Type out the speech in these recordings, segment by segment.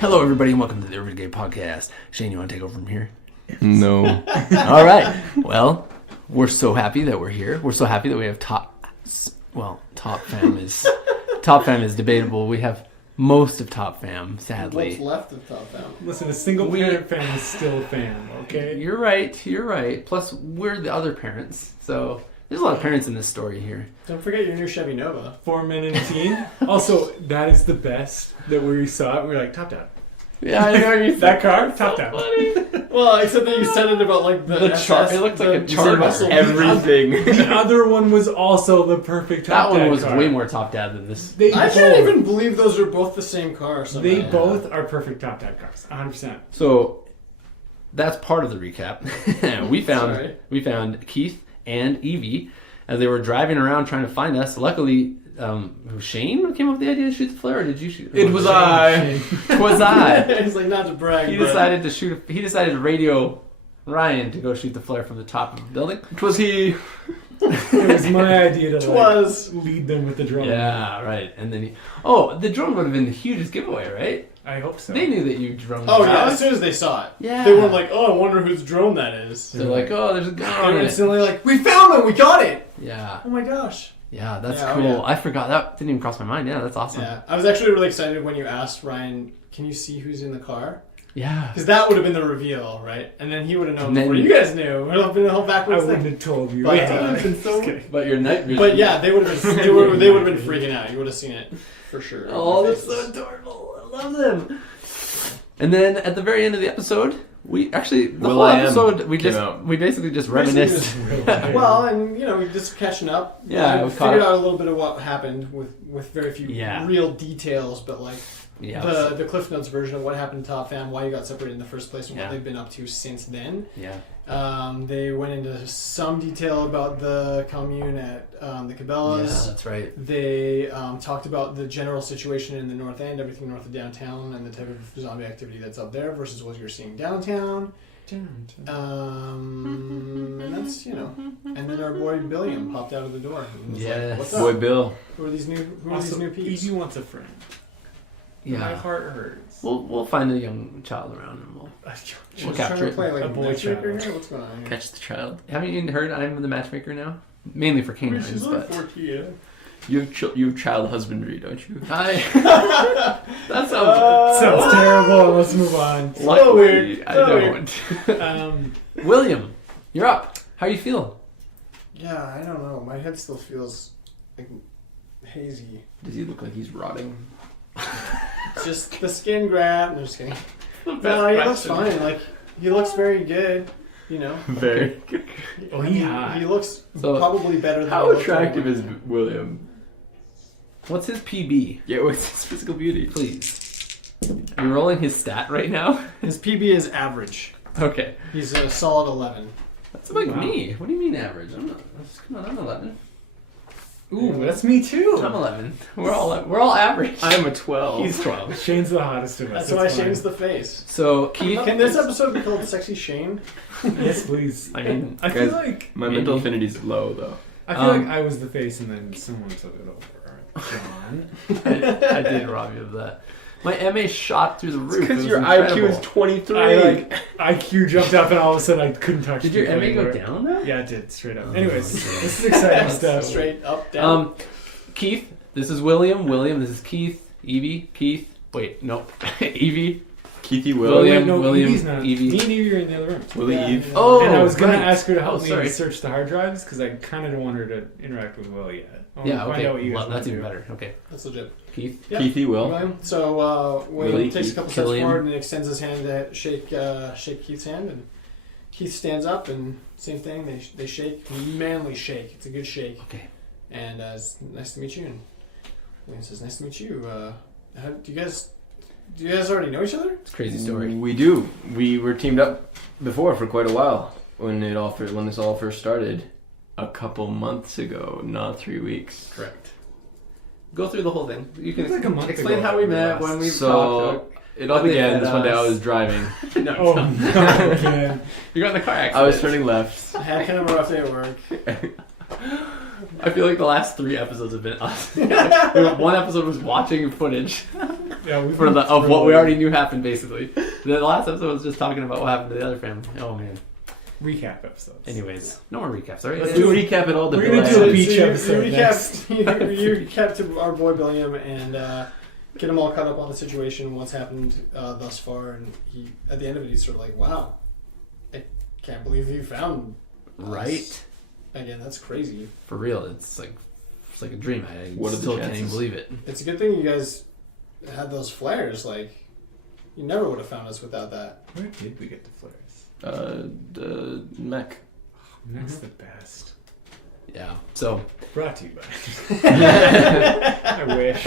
Hello, everybody, and welcome to the Everyday Podcast. Shane, you want to take over from here? No. All right. Well, we're so happy that we're here. We're so happy that we have top fam is debatable. We have most of top fam, sadly. What's left of top fam? Listen, a single parent fam is still a fam, okay? You're right. Plus, we're the other parents, so there's a lot of parents in this story here. Don't forget your new Chevy Nova. 4 men and a teen. Also, that is the best that we saw it. We were like, top down. Yeah, I know you. That car, top down. Well, except that you said it about like the chart. It looked like a chart. Everything. The other one was also the perfect top That dad one was car. way more top dad than this. I can't even believe those are both the same car. Somehow. They both are perfect top dad cars, 100%. So that's part of the recap. we found Keith and Evie as they were driving around trying to find us. Luckily, Shane came up with the idea to shoot the flare, or did you shoot? It was I. It was I. It's like not to brag. He decided to radio Ryan to go shoot the flare from the top of the building. It was he. It was my idea to lead them with the drone. Yeah, right. And then the drone would have been the hugest giveaway, right? I hope so. They knew that you drone. Oh yeah, as soon as they saw it, yeah, they were like, "Oh, I wonder whose drone that is." They're like, "Oh, there's a gun They on were it." instantly like, "We found it! We got it!" Yeah. Oh my gosh. Yeah, that's Yeah, cool. yeah. I forgot that didn't even cross my mind. Yeah, that's awesome. Yeah, I was actually really excited when you asked Ryan, "Can you see who's in the car?" Yeah. Because that would have been the reveal, right? And then he would have known And then- before you guys knew. It would have been a whole I backwards wouldn't thing. have told you. But, But your night vision. But yeah, they would have been. They would have been freaking out. You would have seen it for sure. Oh, that's so adorable. I love them. And then at the very end of the episode, we actually we basically just reminisced. Well, and we're just catching up. Yeah, we figured out a little bit of what happened with very few real details, but like the Cliff Notes version of what happened to Top Fam, why you got separated in the first place, and what they've been up to since then. Yeah. They went into some detail about the commune at the Cabela's. Yeah, that's right. They talked about the general situation in the North End, everything north of downtown, and the type of zombie activity that's up there versus what you're seeing downtown. And that's and then our boy Billiam popped out of the door. Yes, what's Boy up? Bill. Who are these new peeps? Evie wants a friend. Yeah. My heart hurts. We'll find a young child around and we'll She's capture trying to it. play like A boy matchmaker child. here? What's going on here? Catch the child. Haven't you heard I'm the matchmaker now? Mainly for canines, She's only but 14. You have child husbandry, don't you? that sounds Sounds terrible. Let's move on. luckily, I So don't. William, you're up. How you feeling? Yeah, I don't know. My head still feels like hazy. Does he look like he's rotting? Just the skin grab. No, just kidding. No, he looks fine. Like he looks very good. Very. Oh, yeah. He looks So, probably better than How he looked attractive when- is William? What's his PB? Yeah, what's his physical beauty? Please. You're rolling his stat right now? His PB is average. Okay. He's a solid 11. That's like Wow. me. What do you mean average? I'm not. Come on, I'm 11. Ooh, that's me too. I'm 11. We're all average. I'm a 12. He's 12. Shane's the hottest of us. That's why it's fine. Shane's the face. So Keith, Can this episode be called Sexy Shane? Yes, please. I mean, I feel Guys, like My mental affinity is low, though. I feel like I was the face, and then someone took it over. John. I did rob you of that. My MA shot through the roof. Because It your was IQ incredible. is 23. I IQ jumped up, and all of a sudden I couldn't touch. Did your people MA go anymore. down though? Yeah, it did straight up. Oh, Anyways, okay. this is exciting stuff. Straight up, down. Keith, this is William. William, this is Keith. Evie, Keith. Wait, no, Evie. Keithy Will. William. Wait, no, William, Evie's not. Evie. Me and Evie are in the other room. Willie Yeah, Eve. yeah. Oh, And I was gonna right. ask her to help me sorry. search the hard drives because I kind of don't want her to interact with Will yet. I wanna Yeah, find okay. out what you guys Well, that's wanna even do. better. Okay, That's legit. Keith. Yeah. Keithy Will. William. So William Willie, takes a Keith, couple steps Killian. forward and extends his hand to shake Keith's hand, and Keith stands up and same thing. They shake, manly shake. It's a good shake. Okay. And nice to meet you. And William says, "Nice to meet you. Do you guys already know each other?" It's a crazy story. We do. We were teamed up before for quite a while when this all first started. A couple months ago, not 3 weeks. Correct. Go through the whole thing. You can It's like a month explain ago how we we met, last- when we So talked. it all When they began met this one day I us. was driving. No, Oh, no. no, man. You got in the car accident. I was turning left. I had kind of a rough day at work. I feel like the last 3 episodes have been us. One episode was watching footage. of what we already knew happened. Basically, the last episode was just talking about what happened to the other family. Oh man. Recap episodes. Anyways, no more recaps. All right, Let's recap it all. We're gonna do a beach you episode recap to our boy Billiam and get him all caught up on the situation, what's happened thus far, and he at the end of it he's sort of like, "Wow, I can't believe you found right." Again, that's crazy. For real, it's like a dream. I What are the still can't chances? even believe it. It's a good thing you guys had those flares. Like, you never would have found us without that. Where did we get the flares? The mech. That's the best. Yeah. So Brought to you by. I wish.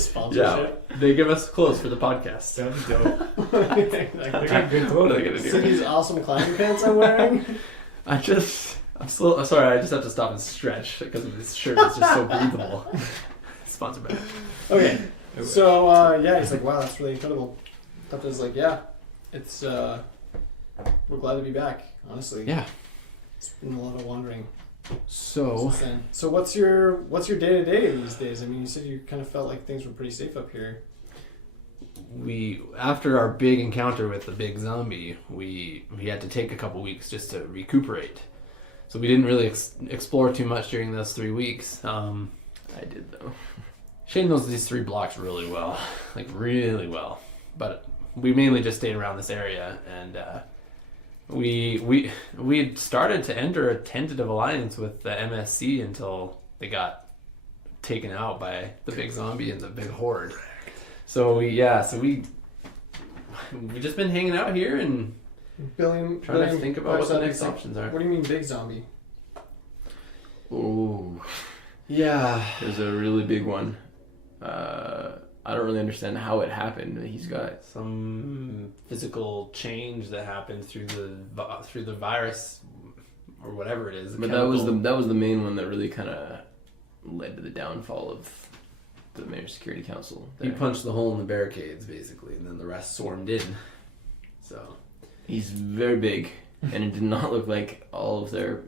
Sponsorship. yeah, they give us clothes for the podcast. That'd be dope. They Like, got good What are they clothing. gonna do? see these awesome climbing pants I'm wearing? I'm sorry. I just have to stop and stretch because this shirt is just so breathable. Sponsored by. Okay. I wish. So yeah, he's like, wow, that's really incredible. Tupta's like, yeah, it's we're glad to be back. Honestly, Yeah. it's been a lot of wandering So since then. So what's your day to day these days? I mean, you said you kind of felt like things were pretty safe up here. after our big encounter with the big zombie, we had to take a couple weeks just to recuperate. So we didn't really explore too much during those 3 weeks. I did though. Shane knows these 3 blocks really well, like really well. But we mainly just stayed around this area, and we had started to enter a tentative alliance with the MSC until they got taken out by the big zombie and the big horde. So we've just been hanging out here and trying to think about what the next options are. What do you mean big zombie? Ooh, Yeah. there's a really big one. I don't really understand how it happened. He's got Some physical change that happened through the virus or whatever it is. But that was the main one that really kind of led to the downfall of the Mayor's Security Council. He punched the hole in the barricades basically, and then the rest swarmed in. So He's very big, and it did not look like all of their,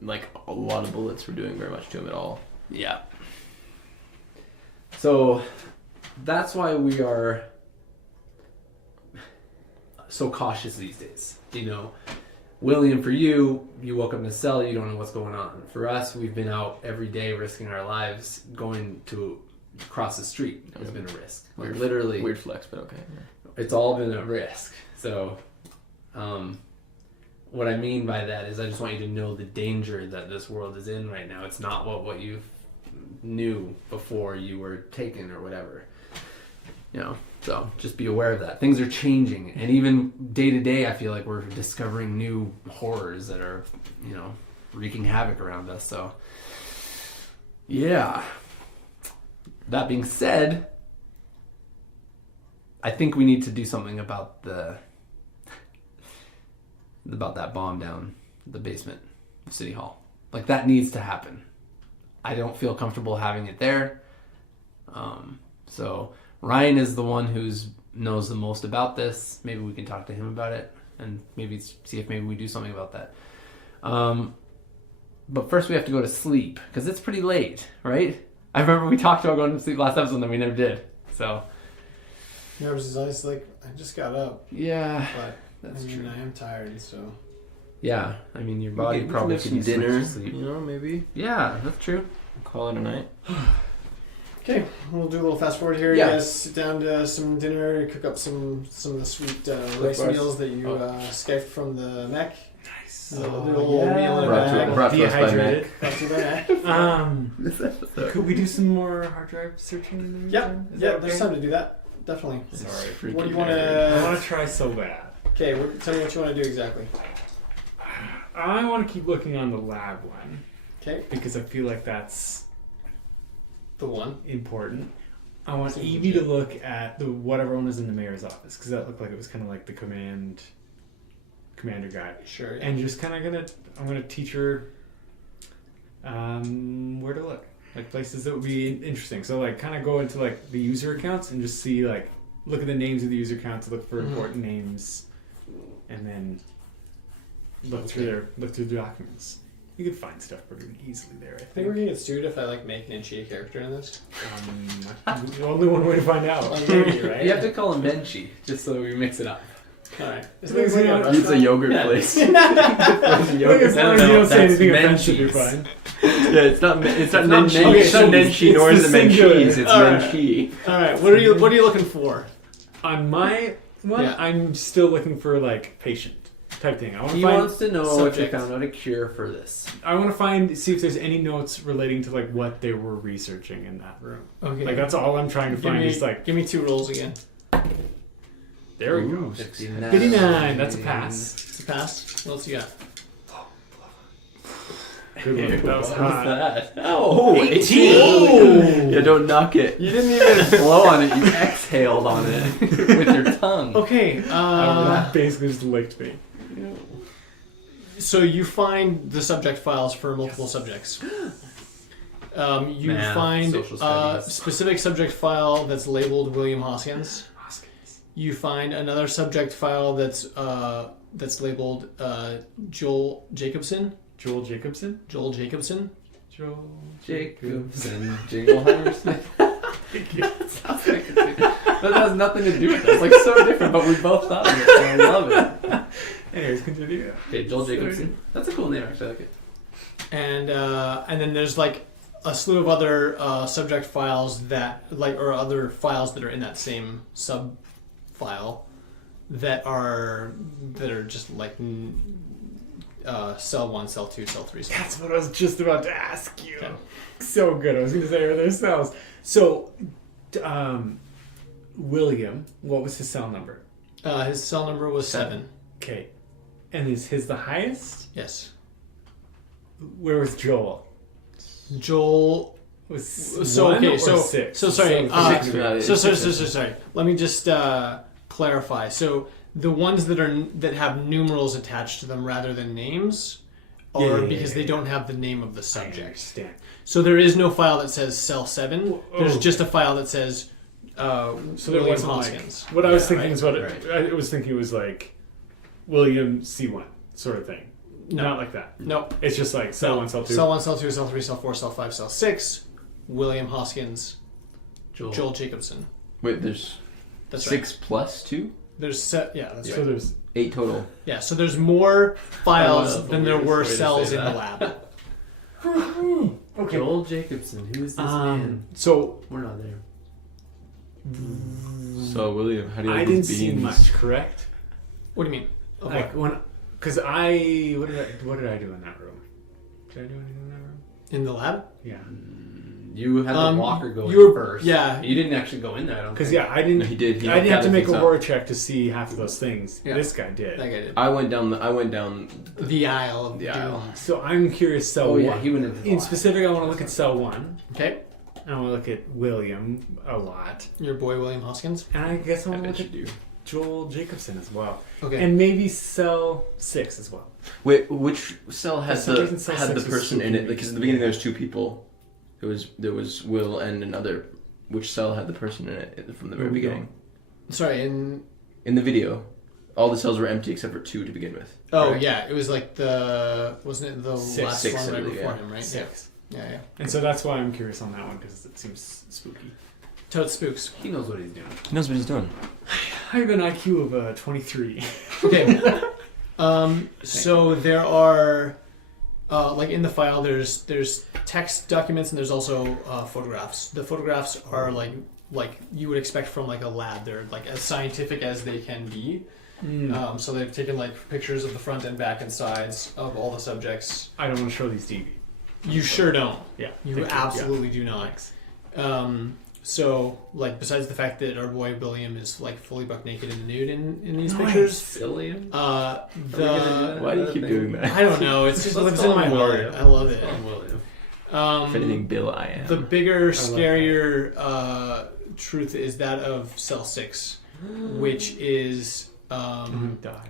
like a lot of bullets were doing very much to him at all. yeah. So that's why we are so cautious these days. You know, William, for you woke up in a cell, you don't know what's going on. For us, we've been out every day risking our lives going to cross the street. It's been a risk. Like literally. Weird flex, but okay. It's all been a risk. So, what I mean by that is I just want you to know the danger that this world is in right now. It's not what you knew before you were taken or whatever. You know, so just be aware of that. Things are changing, and even day to day, I feel like we're discovering new horrors that are, you know, wreaking havoc around us. So, yeah. That being said, I think we need to do something about that bomb down the basement of City Hall. Like, that needs to happen. I don't feel comfortable having it there. So Ryan is the one who's knows the most about this. Maybe we can talk to him about it and maybe see if maybe we do something about that. But first we have to go to sleep because it's pretty late, right? I remember we talked about going to sleep last episode and then we never did. So Yeah, I was just like, I just got up, yeah, but that's I mean, true. I am tired, so. Yeah, I mean your body We can probably have could some use dinner, sleep. you know, maybe Yeah, that's true. call it a night. Okay, we'll do a little fast forward here. Yeah. You guys sit down to some dinner, cook up some of the sweet rice bars. meals that you skyped from the mech. Nice. The little meal in a Brought bag. to us by Dehydrated. Mac. Brought to you by Mac. Could we do some more hard drive searching in the Yeah, meantime? Is yeah, that there's okay? time to do that. Definitely. Sorry. What do you Freaking want nerd. I want to... to try so bad. Okay, tell me what you want to do exactly. I want to keep looking on the lab one Okay, because I feel like that's the one. important. I want Seems Evie to legit. look at the whatever one was in the mayor's office because that looked like it was kind of like the commander guy, Sure. Yeah. and just I'm gonna teach her where to look, like places that would be interesting. So like kind of go into like the user accounts and just see like look at the names of the user accounts, look for important names, and then look through the documents. You could find stuff pretty easily there. I I think we're think. gonna get sued if I like make Ninchi a character in this. The only one way to find out. Like, maybe, right? You have to call him Menchi, just so we mix it up. Alright. It's like a It's a yogurt Yeah. place. As long as you don't say anything offensive, you're Menchie's. fine. Yeah, it's not Nenshi. not Okay, it's not Menchie's. Nenshi, nor It's is the it singular. Menchie's. It's Alright. Menchi. Alright, what are you looking for? On my one, Yeah. I'm still looking for like patient type thing. I want to He find. wants to know if subject. you found out a cure for this. I want to see if there's any notes relating to like what they were researching in that room. Okay. Like that's all I'm trying to give find. me, Is like give me 2 rolls again. there we go. Ooh, 59. 59. That's a pass. It's a pass. What else you got? Good one. That was What hot. that? Oh, 18. Yeah, don't knock it. You didn't even blow on it. You exhaled on it with your tongue. Okay, That basically just licked me. so you find the subject files for multiple subjects. You Math, find social a studies. specific subject file that's labeled William Hoskins. You find another subject file that's labeled Joel Jacobson. Joel Jacobson. Joel Jacobson. Joel Jacobson, Jingleheimer Smith. Sounds like that has nothing to do with it. It's like so different, but we both thought of it, so I love it. Anyways, continue. Okay, Joel Jacobson. That's a cool name, actually. I like it. And then there's like a slew of other subject files or other files that are in that same sub file that are just like cell 1, cell 2, cell 3, cell 4. That's what I was just about to ask you. Okay. So good. I was going to say, are there cells? So, William, what was his cell number? His cell number was 7. Okay. And is his the highest? Yes. Where was Joel? Joel. Was So one okay. or So 6? so sorry. Six. Sorry. Let me just clarify. So the ones that have numerals attached to them rather than names are Yeah. because they don't have the name of the I subject. understand. So there is no file that says cell 7. There's Oh. just a file that says So there William wasn't Hoskins. like what I was Yeah, thinking right? is what Right. I was thinking was like William C1 sort of thing. No. Not like that. No. It's just like cell 1, cell 2. Cell 1, cell 2, cell 3, cell 4, cell 5, cell 6. William Hoskins. Joel Jacobson. Wait, there's That's 6 plus 2? right. There's that's So right. there's 8 total. Yeah, so there's more files that's the than there weirdest were way to cells say in the that. lab. okay. Joel Jacobson. Who is this man? So We're not there. So, William, how do you I like didn't these see beans? much, correct? What do you mean? Of Like what? when, because what did I do in that room? Did I do anything in that room? In the lab? Yeah. You had the walker go you were- in first. yeah. You didn't actually go in there, I don't Because think. I didn't. No, he did. He I didn't have to make a things up. horror check to see half of those things. Yeah. This guy did. That guy did. I went down The aisle of the doom. aisle. So I'm curious. Cell Oh, one. yeah, he went into the In lab. specific, I want to look at cell 1. Okay. I want to look at William a lot, Your boy William Hoskins. and I guess I I want to bet look you at do. Joel Jacobson as well, Okay. and maybe cell 6 as well. Wait, which cell had For some reason, cell had the 6 was person in spooky it? Because at the beginning there was 2 people. There was Will and another. Which cell had the person in it from the very Where we beginning? Sorry, in In the video, all the cells were empty except for 2 to begin with. oh correct? yeah, it was like wasn't it the last Six, one I right believe, before yeah. him, right? 6. Yeah. And so that's why I'm curious on that one because it seems spooky. Toad spooks. He knows what he's doing. He knows what he's doing. I have an IQ of 23. Okay. So there are like in the file there's text documents and there's also photographs. The photographs are like you would expect from like a lab. They're like as scientific as they can be. So they've taken like pictures of the front and back and sides of all the subjects. I don't want to show these to you. You sure don't. Yeah. You thank absolutely do not. So like besides the fact that our boy William is like fully buck naked and nude in these Nice. pictures, Billion? the Why do you keep doing that? I don't know. It's just Let's lives in call my him heart. William. I love it. William. If anything, Bill, I am. The bigger, that. scarier truth is that of cell 6, which is. I'm gonna die.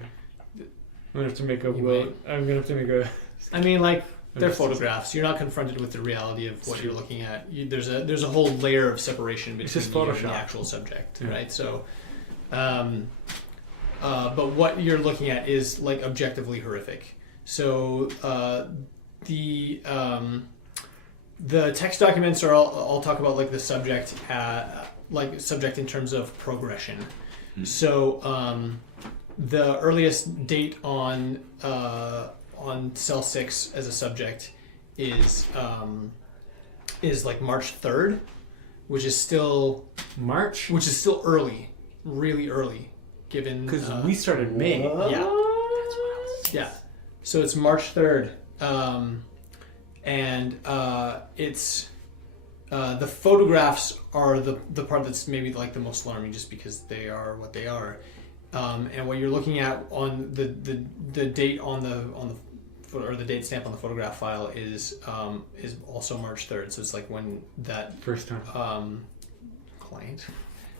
I'm gonna have to make a You will. might. I'm gonna have to make a. I mean, like they're Just- photographs. You're not confronted with the reality of what It's you're true. looking at. There's a whole layer of separation It's between just you and the Photoshop. actual subject, Yeah. right? So, but what you're looking at is like objectively horrific. So the text documents are all talk about like the subject subject in terms of progression. So the earliest date on cell 6 as a subject is like March 3rd, which is still early, really early, given Because we started May. Yeah. So it's March 3rd. It's the photographs are the part that's maybe like the most alarming, just because they are what they are. And what you're looking at on the date on the date stamp on the photograph file is also March 3rd. So it's like when that First time. client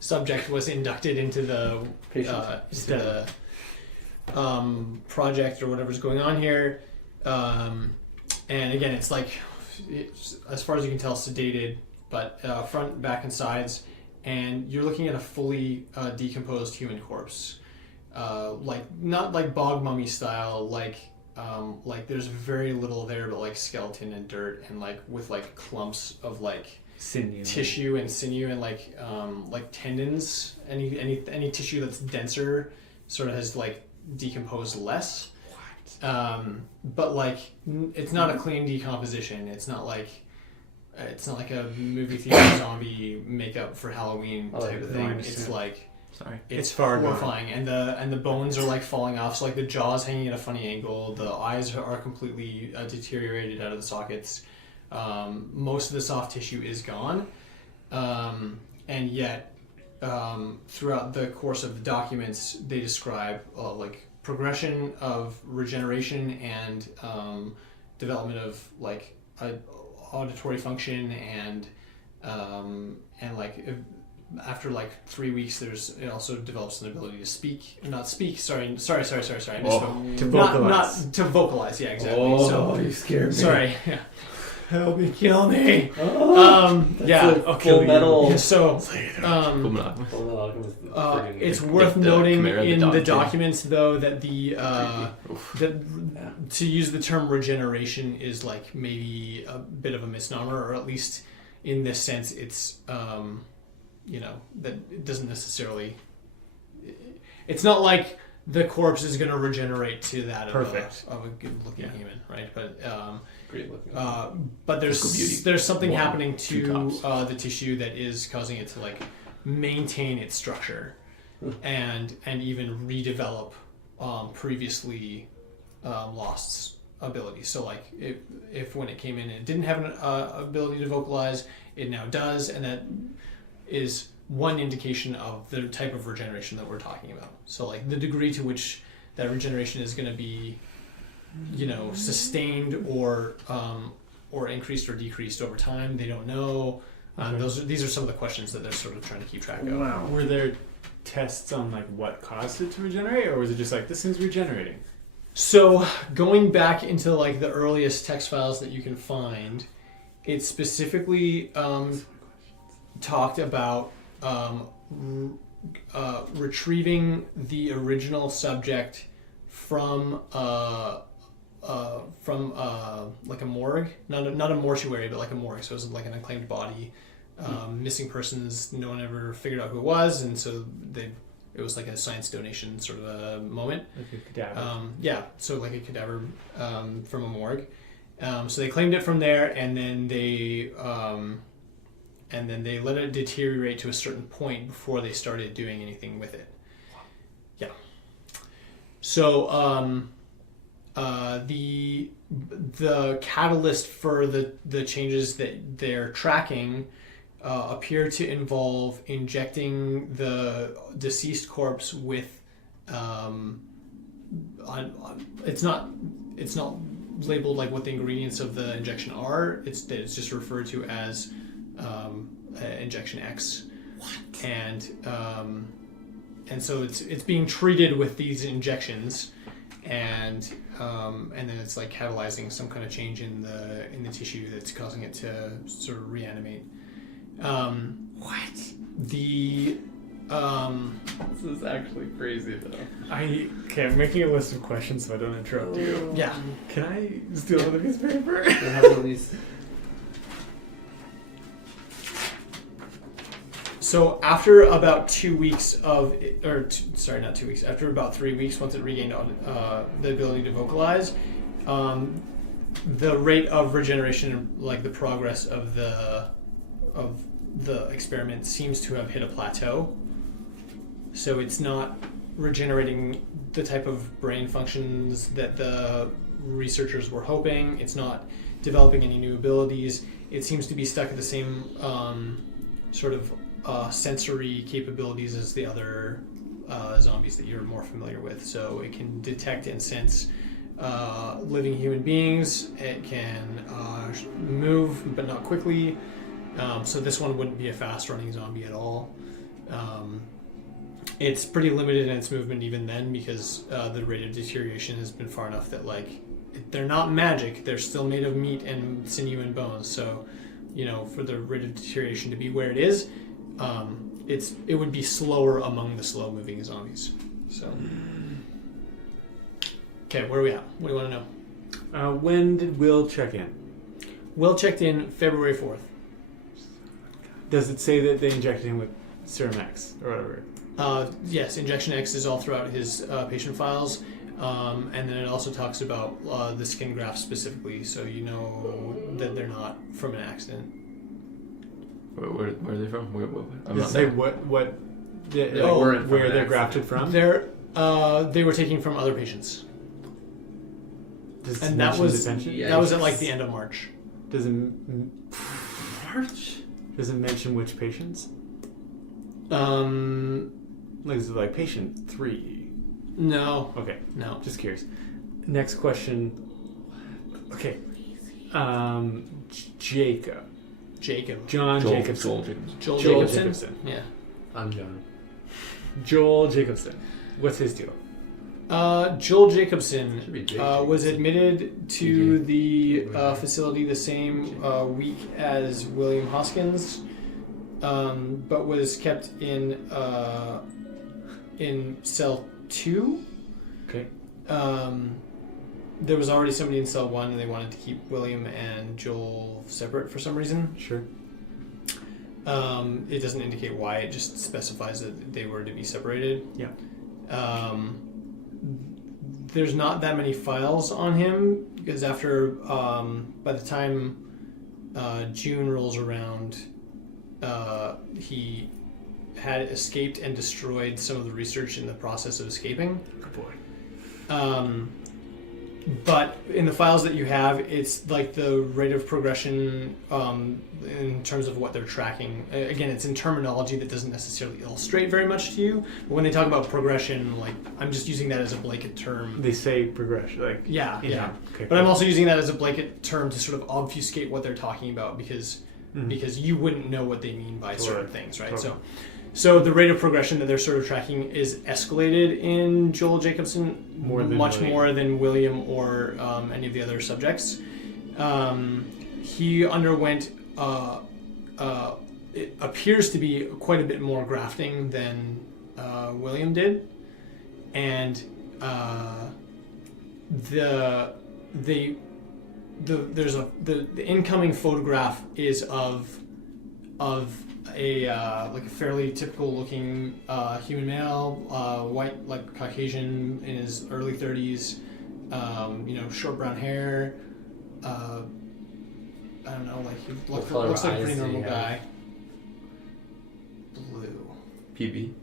subject was inducted into the project or whatever's going on here. And again, it's like, as far as you can tell, sedated, but front, back, and sides. And you're looking at a fully decomposed human corpse. Like, not like bog mummy style, like there's very little there, but like skeleton and dirt, and like with like clumps of like Sinew. tissue and sinew and like tendons. Any tissue that's denser sort of has like decomposed less. But like it's not a clean decomposition. It's not like a movie theater zombie makeup for Halloween type of thing. It's like it's horrifying, and the bones are like falling off. So like the jaw's hanging at a funny angle. The eyes are completely deteriorated out of the sockets. Most of the soft tissue is gone, and yet throughout the course of the documents, they describe like progression of regeneration and development of like auditory function and like after like 3 weeks, it also develops an ability to sorry, I misspoke. To vocalize. Not to vocalize, yeah, exactly. Oh, So you scared me. sorry, yeah. Help me, kill me. Full Metal. Yeah, so Full Metal Alchemist. it's worth noting in the documents though that to use the term regeneration is like maybe a bit of a misnomer, or at least in this sense it's that it doesn't necessarily, it's not like the corpse is going to regenerate to that of a good looking human, right? But Great looking. but there's something happening to the tissue that is causing it to like maintain its structure and even redevelop previously lost abilities. So like if when it came in it didn't have an ability to vocalize, it now does, and that is one indication of the type of regeneration that we're talking about. So like the degree to which that regeneration is going to be sustained or increased or decreased over time, they don't know. These are some of the questions that they're sort of trying to keep track of. Wow. Were there tests on like what caused it to regenerate, or was it just like this thing's regenerating? So going back into like the earliest text files that you can find, it specifically talked about retrieving the original subject from like a morgue, not a mortuary, but like a morgue. So it was like an unclaimed body, missing persons. No one ever figured out who it was, and so it was like a science donation sort of a moment. Like a cadaver. So like a cadaver from a morgue. So they claimed it from there, and then they let it deteriorate to a certain point before they started doing anything with it. Yeah. So the catalyst for the changes that they're tracking appear to involve injecting the deceased corpse with it's not labeled like what the ingredients of the injection are. It's just referred to as injection X. What? And so it's being treated with these injections, and then it's like catalyzing some kind of change in the tissue that's causing it to sort of reanimate. What? The This is actually crazy though. I'm making a list of questions so I don't interrupt you. Yeah. Can I steal another piece of paper? They have one of these. So after about 2 weeks of, not 2 weeks, after about 3 weeks, once it regained the ability to vocalize, the rate of regeneration, like the progress of the experiment, seems to have hit a plateau. So it's not regenerating the type of brain functions that the researchers were hoping. It's not developing any new abilities. It seems to be stuck at the same sort of sensory capabilities as the other zombies that you're more familiar with. So it can detect and sense living human beings. It can move, but not quickly. So this one wouldn't be a fast-running zombie at all. It's pretty limited in its movement even then, because the rate of deterioration has been far enough that, like, they're not magic. They're still made of meat and sinew and bones. So, for the rate of deterioration to be where it is, it would be slower among the slow-moving zombies. So, okay, where are we at? What do you want to know? When did Will check in? Will checked in February 4th. Does it say that they injected him with Serum X or whatever? Yes, Injection X is all throughout his patient files, and then it also talks about the skin grafts specifically, so you know that they're not from an accident. Where are they from? I'm Does not it say there. what weren't from where an they're accident. grafted from? They were taken from other patients, Does it and that mention was detention? Yeah. that was at like the end of March. Does it March? does it mention which patients? Like, is it like patient 3? No, Okay, no. just curious. Next question. Okay. Jacob. John Jacobson. Joel Joel Jacobson. Jacobson. Yeah. I'm John. Joel Jacobson. What's his deal? Joel Jacobson Should be Jake was Jacobson. admitted to the facility the same week as William Hoskins, but was kept in cell 2. Okay. There was already somebody in cell 1, and they wanted to keep William and Joel separate for some reason. Sure. It doesn't indicate why. It just specifies that they were to be separated. Yeah. There's not that many files on him, because after by the time June rolls around, he had escaped and destroyed some of the research in the process of escaping. Good boy. But in the files that you have, it's like the rate of progression in terms of what they're tracking. Again, it's in terminology that doesn't necessarily illustrate very much to you. But when they talk about progression, like, I'm just using that as a blanket term. They say progression, like Yeah. Okay. But I'm also using that as a blanket term to sort of obfuscate what they're talking about, because you wouldn't know what they mean by certain things, right? Totally. So the rate of progression that they're sort of tracking is escalated in Joel Jacobson much more than William or any of the other subjects. He underwent, it appears to be quite a bit more grafting than William did, and the incoming photograph is of a like a fairly typical looking human male, white, like Caucasian, in his early 30s, short brown hair. I don't know, like he looks like a pretty normal guy. Blue. PB.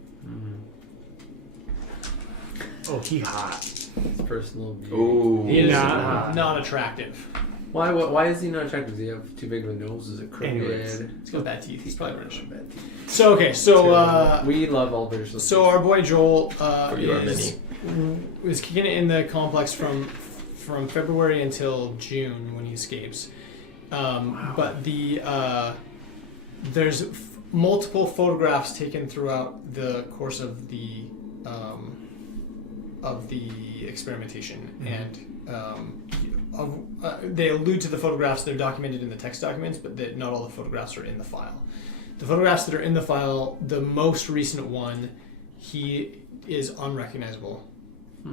Oh, he hot. His personal beauty. Oh. He is Nah. not attractive. Why is he not attractive? Does he have too big of a nose? Is it crooked? Anyways. He's got bad teeth. He's probably Probably rich. bad teeth. So okay, We love all British. so our boy Joel you are is kicking it in the complex from February until June when he escapes. But there's multiple photographs taken throughout the course of the experimentation, and they allude to the photographs. They're documented in the text documents, but not all the photographs are in the file. the photographs that are in the file, the most recent one, he is unrecognizable.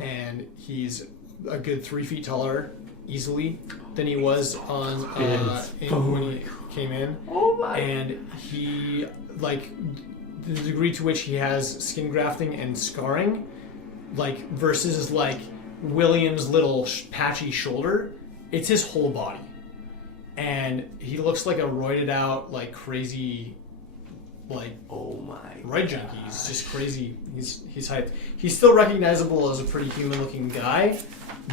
And he's a good 3 feet taller, easily, than he was on when he came in. Oh my! And he, like, the degree to which he has skin grafting and scarring, like, versus, like, William's little patchy shoulder, it's his whole body. And he looks like a roided out, like, crazy, like, Oh my! roid junkie. He's just crazy. He's hyped. He's still recognizable as a pretty human looking guy,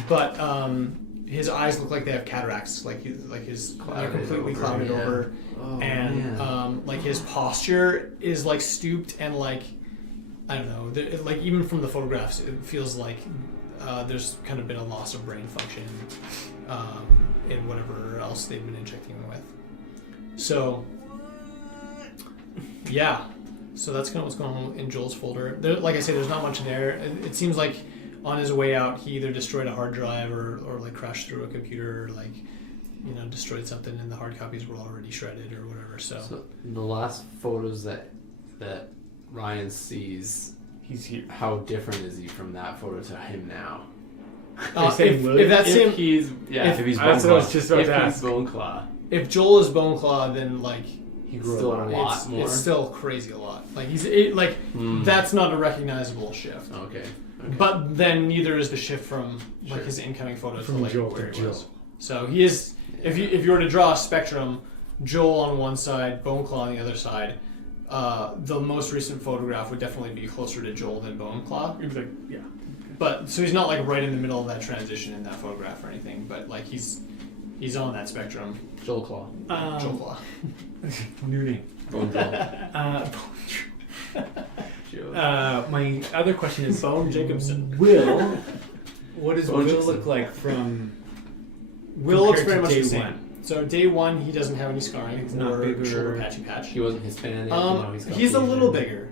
but his eyes look like they have cataracts. Like his they're completely clouded over, Oh, and man. like his posture is like stooped and like I don't know. Like even from the photographs, it feels like there's kind of been a loss of brain function in whatever else they've been injecting him with. So. Yeah, so that's kind of what's going on in Joel's folder. There, like I say, there's not much there. It seems like on his way out, he either destroyed a hard drive or like crashed through a computer or like, destroyed something and the hard copies were already shredded or whatever. So the last photos that Ryan sees, He's here. how different is he from that photo to him now? if that's him, If he's That's Bone what I was Claw. just about If to he's ask. Bone Claw, if Joel is Bone Claw, then like he grew Still a a lot more. it's still crazy a lot. Like that's not a recognizable shift. Okay. But then neither is the shift from like Sure. his incoming photos From to like Joel where to he was. Joel. So he is. If you were to draw a spectrum, Joel on one side, Bone Claw on the other side, the most recent photograph would definitely be closer to Joel than Bone Claw. It was like, yeah. But so he's not like right in the middle of that transition in that photograph or anything. But like he's on that spectrum. Joel Claw. Joel Claw. New name. Bone Joel. My other question is Bone Jacobson. Will. What does Bone Will Jacobson. look like from? Will looks compared very to much the day same. one? So day one, he doesn't have any scarring He's not or bigger. shoulder patchy patch. He wasn't Hispanic. now he's He's a little Caucasian. bigger.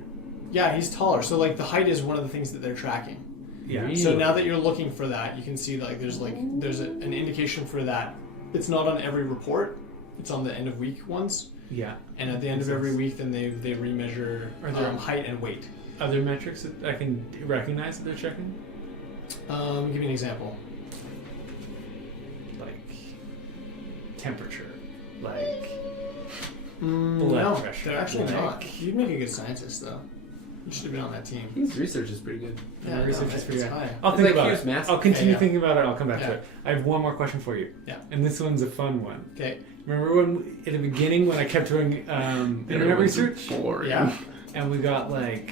Yeah, he's taller. So like the height is one of the things that they're tracking. Yeah. Really? So now that you're looking for that, you can see that there's an indication for that. It's not on every report. It's on the end of week ones. Yeah. And at the end of every week, then they remeasure Are there- height and weight. Other metrics that I can recognize that they're checking? Give me an example. Like temperature, like No, blood pressure. they're actually like, not. You'd make a good scientist, though. You should have been on that team. His research is pretty good. Yeah, no, research is it's pretty high. I'll It's think like about Hughes it. Mass. I'll continue Yeah. thinking about it. I'll come back Yeah. to it. I have one more question for you. Yeah. And this one's a fun one. Okay. Remember when, at the beginning, when I kept doing internet research, Boring. Yeah. and we got like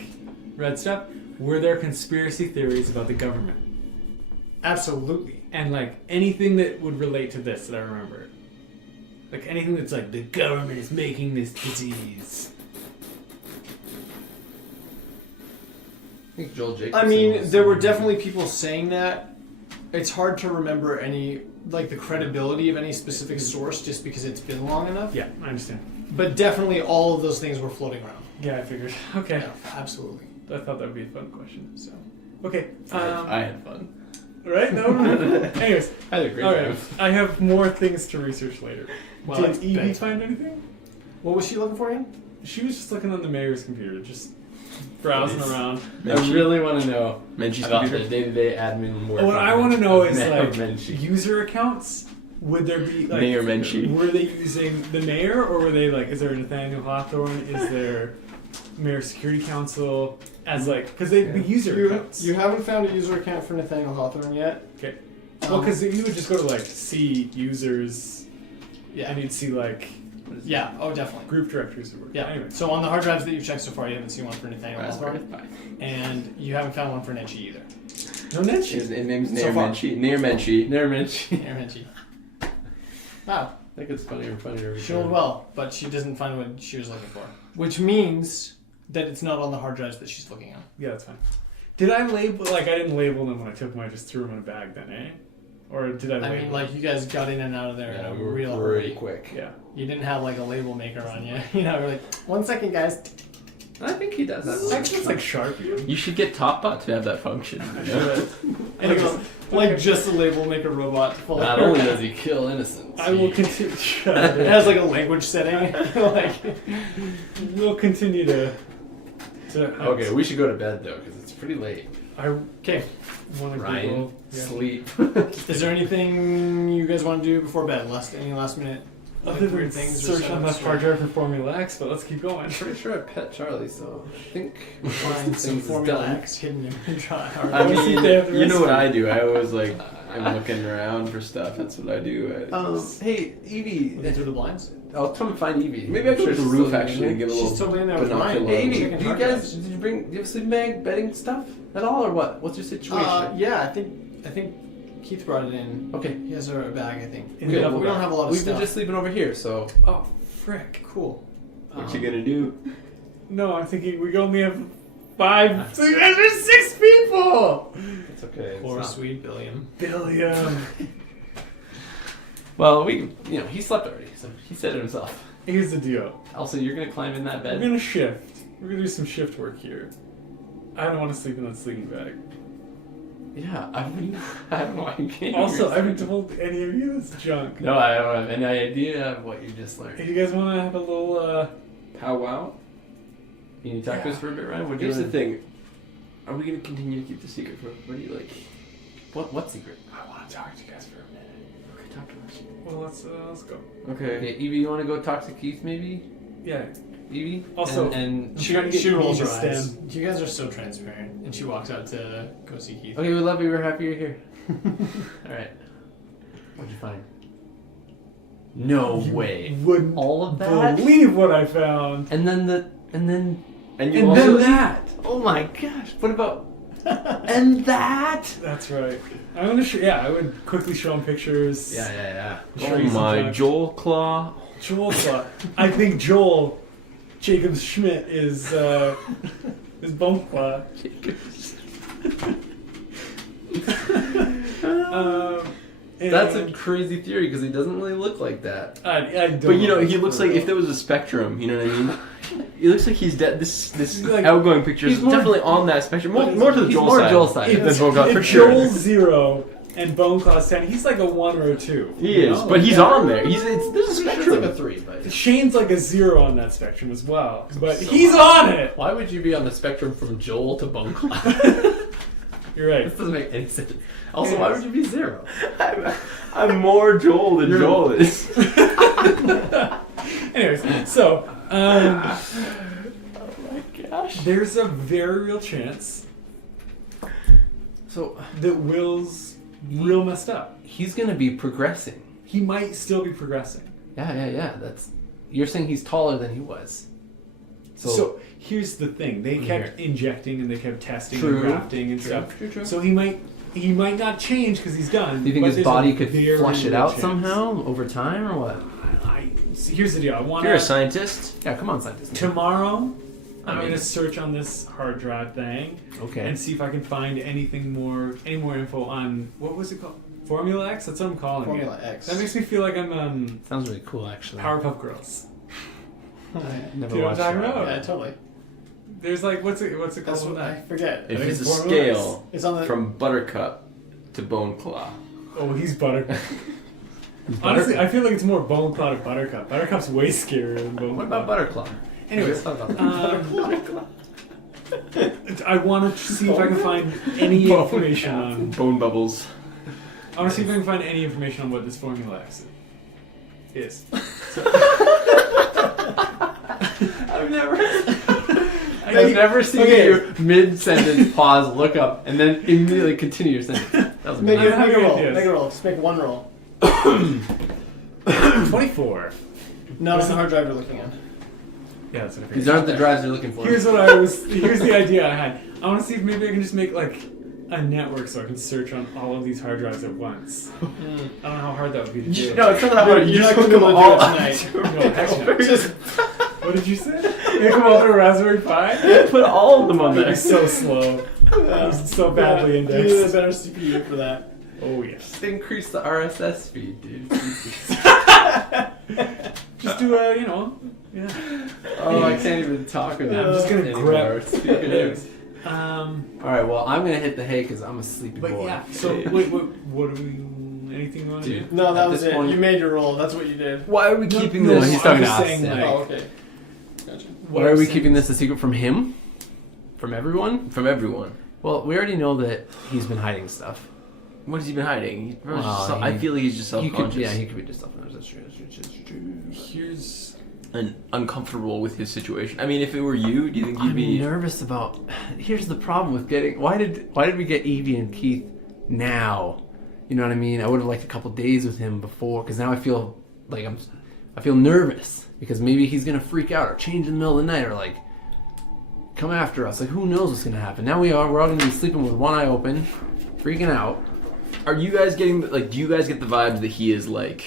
red stuff? Were there conspiracy theories about the government? Absolutely. And like anything that would relate to this that I remember? Like anything that's like, the government is making this disease. I think Joel Jacobson. I mean, was there were someone- definitely people saying that. It's hard to remember any, like, the credibility of any specific source just because it's been long enough. Yeah, I understand. But definitely all of those things were floating around. Yeah, I figured. Okay. Yeah, absolutely. I thought that would be a fun question. So, Okay. I had fun. Right? No. Anyways, I had a great all time. right. I have more things to research later. well, Did that's Evie bedtime. find anything? What was she looking for again? She was just looking on the mayor's computer, just browsing Nice. around. I really want to know Menchie's about the computer. day-to-day admin work. What I want to know is Mayor like Menchie. user accounts. Would there be like Mayor Menchie. Were they using the mayor, or were they like? Is there Nathaniel Hawthorne? Is there Mayor Security Council? As like, because they the user accounts. You haven't found a user account for Nathaniel Hawthorne yet? Okay. Well, because you would just go to like see users, Yeah. and you'd see like Yeah, oh, definitely. group directories. Or whatever. Yeah. Anyway. So on the hard drives that you've checked so far, you haven't seen one for Nathaniel Raspberry Hawthorne, Pi. and you haven't found one for Nenchi either. No Nenchi. His name's So Nair far. Menchie. Nair Menchie. Mayor Menchie. Near Nenchi. Wow. I think it's funnier and funnier every She time. rolled well, but she doesn't find what she was looking for. Which means that it's not on the hard drives that she's looking on. Yeah, that's fine. Did I label like I didn't label them when I took them? I just threw them in a bag then, eh? Or did I? I label mean, like, you guys got in and out of there in Yeah, a we were real pretty hurry. quick. Yeah. You didn't have, like, a label maker on you. You know, we're like, 1 second, guys. I think he does that. It's like Sharpie. You should get Topbot to have that function. You know? Anyways, like just the label make a robot to follow. Not only does he kill innocents, I will continue. It has like a language setting. Like, We'll continue to Okay, we should go to bed though because it's pretty late. I okay. want to Ryan, Google. Yeah. sleep. Is there anything you guys want to do before bed? Any last minute Other than weird things? or search on the setups, hard or drive for Formula X, but let's keep going. I'm pretty sure I pet Charlie, so I think find some things is Formula done. X hidden in your I hard Let's see if they have the mean, you know rest what of I it. do. I always like I'm looking around for stuff. That's what I do. Hey, Evie, Looking through the blinds. I'll come and find Evie. Maybe I I'm go to the she's roof still actually and give a She's little. totally in there with binocular. Ryan. Hey, Evie, Checking do you hard guys drives. did you bring a sleeping bag, bedding stuff at all, or what? What's your situation? Yeah, I think Keith brought it in. Okay, He has a bag, I think. In We the don't, double we don't bag. have a lot of we've stuff. been just sleeping over here, so Oh, frick. Cool. What you gonna do? No, I'm thinking we only have 5. So there's 6 people. it's okay. It's Poor not- sweet Billiam. Billion. Well, he slept already, so he said it himself. Here's the deal. Also, you're gonna climb in that We're bed. gonna shift. We're gonna do some shift work here. I don't want to sleep in that sleeping bag. Yeah, I wouldn't. I don't know why you can't. Also, I haven't told any of you this junk. No, I don't have any idea of what you just learned. If you guys want to have a little, Powwow. Can you talk to us for a bit, Ryan? What Here's the thing. Are we gonna continue to keep the secret from everybody? Like, What secret? I want to talk to you guys for a minute. okay, talk to us. Well, let's go. Okay. Okay, Evie, you want to go talk to Keith, maybe? Yeah. Evie. Also- and I'm trying to get she rolls her Evie to eyes. stand. You guys are so transparent. And she walks out to go see Keith. okay, we love you. We're happy you're here. All right. What'd you find? No way. Wouldn't All of that? believe what I found. And then And you And also. then that. oh my gosh! What about and that? That's right. I'm gonna I would quickly show him pictures. Yeah. Show Oh you some my, facts. Joel Claw. Joel Claw. I think Joel Jacobs Schmidt is Bone Claw. That's a crazy theory because he doesn't really look like that. I don't. But you know, he looks like if there was a spectrum. You know what I mean? He looks like he's this He's like- outgoing picture is he's more- definitely on that spectrum. More to the He's Joel more side. Joel side. than Bone Claw, if for sure. Joel's 0 and Bone Claw's 10, he's like a 1 or a 2. He you is, know? but he's on there. There's a It's spectrum. like a 3, but Shane's like a 0 on that spectrum as well, but he's on it. why would you be on the spectrum from Joel to Bone Claw? You're right. This doesn't make any sense. Also, why would you be 0? I'm more Joel than Joel is. Anyways, so Gosh. there's a very real chance So that Will's real messed up. he's gonna be progressing. He might still be progressing. Yeah. You're saying he's taller than he was. So here's the thing: they kept injecting and they kept testing and True. grafting and True, stuff. true. So he might not change because he's done. Do you think but his there's body a could very flush it real out chance. somehow over time, or what? See, here's the deal. I want You're a to scientist. Yeah, come on, scientist. tomorrow. I'm mean- going to search on this hard drive thing Okay. and see if I can find any more info on what was it called? Formula X. That's what I'm calling Formula it. X. That makes me feel like I'm Sounds really cool, actually. Powerpuff Girls. Never Do you know what I'm watched talking that. about? Yeah, totally. There's like what's it That's called? what I forget. If I think it's a it's Formula X. scale It's on the. from Buttercup to Bone Claw. Oh, he's Buttercup. Honestly, I feel like it's more Bone Claw to Buttercup. Buttercup's way scarier than Bone What Claw. about Butterclaw? Anyways, Let's talk about that. I want to see if I can find any Bone information on. Bone bubbles. I want to see if I can find any information on what this Formula X is. I've never seen you mid-sentence pause, look up, and then immediately continue your sentence. That was Make amazing. a roll. ideas. Make a roll. Just make one roll. 24. Not on the hard drive you're looking at. Yeah, that's what I These figured. aren't the drives you're looking for. Here's the idea I had. I want to see if maybe I can just make like a network so I can search on all of these hard drives at once. I don't know how hard that would be to do. No, it's not that hard. You You're just not hook gonna them be able all to up. do it tonight. No, actually, no. Just What did you say? Make them all to a Raspberry Pi? Put all of them on It'd there. be so slow. It's so badly You need a indexed. better CPU for that. Oh yes. Just increase the RSS feed, dude. Just do a, yeah. Oh, I can't even talk about I'm just gonna grab. it. Um, All right, well, I'm gonna hit the hay because I'm a sleepy but boy. yeah. So wait, what do we? Anything you want to do? Dude. No, that At was this it. point- You made your roll. That's what you did. Why are we keeping no, this? he's talking to I'm us, saying, yeah. like, Oh, okay. Gotcha. Why are we keeping this a secret from him? From everyone? From everyone. Well, we already know that he's been hiding stuff. What has he been hiding? He's probably Well, just he- I feel like he's just He self-conscious. could, yeah, he could be just self-conscious. That's true. That's true. Here's. And uncomfortable with his situation. I mean, if it were you, do you think you'd I'm be? nervous about. Here's the problem with getting. Why did we get Evie and Keith now? You know what I mean? I would have liked a couple days with him before, because now I feel like I feel nervous because maybe he's gonna freak out or change in the middle of the night or like come after us. Like who knows what's gonna happen? Now we're all gonna be sleeping with one eye open, freaking out. Are you guys getting like? Do you guys get the vibes that he is like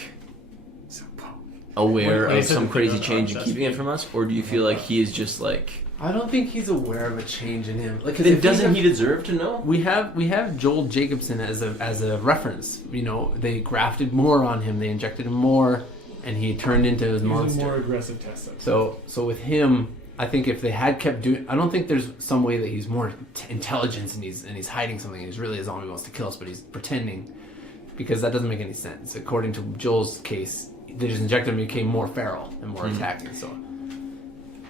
aware When he of said some the crazy thing about change and us, keeping it from us, or do you feel like he is just like? I don't think he's aware of a change in him. Like, 'cause Then if doesn't he deserve to know? We have Joel Jacobson as a reference. You know, they grafted more on him. They injected him more, and he turned into his He's monster. a more aggressive test subject. So with him, I think if they had kept doing, I don't think there's some way that he's more intelligent and he's hiding something. He's really a zombie, wants to kill us, but he's pretending, because that doesn't make any sense. According to Joel's case, they just injected him, and became more feral and more attacking.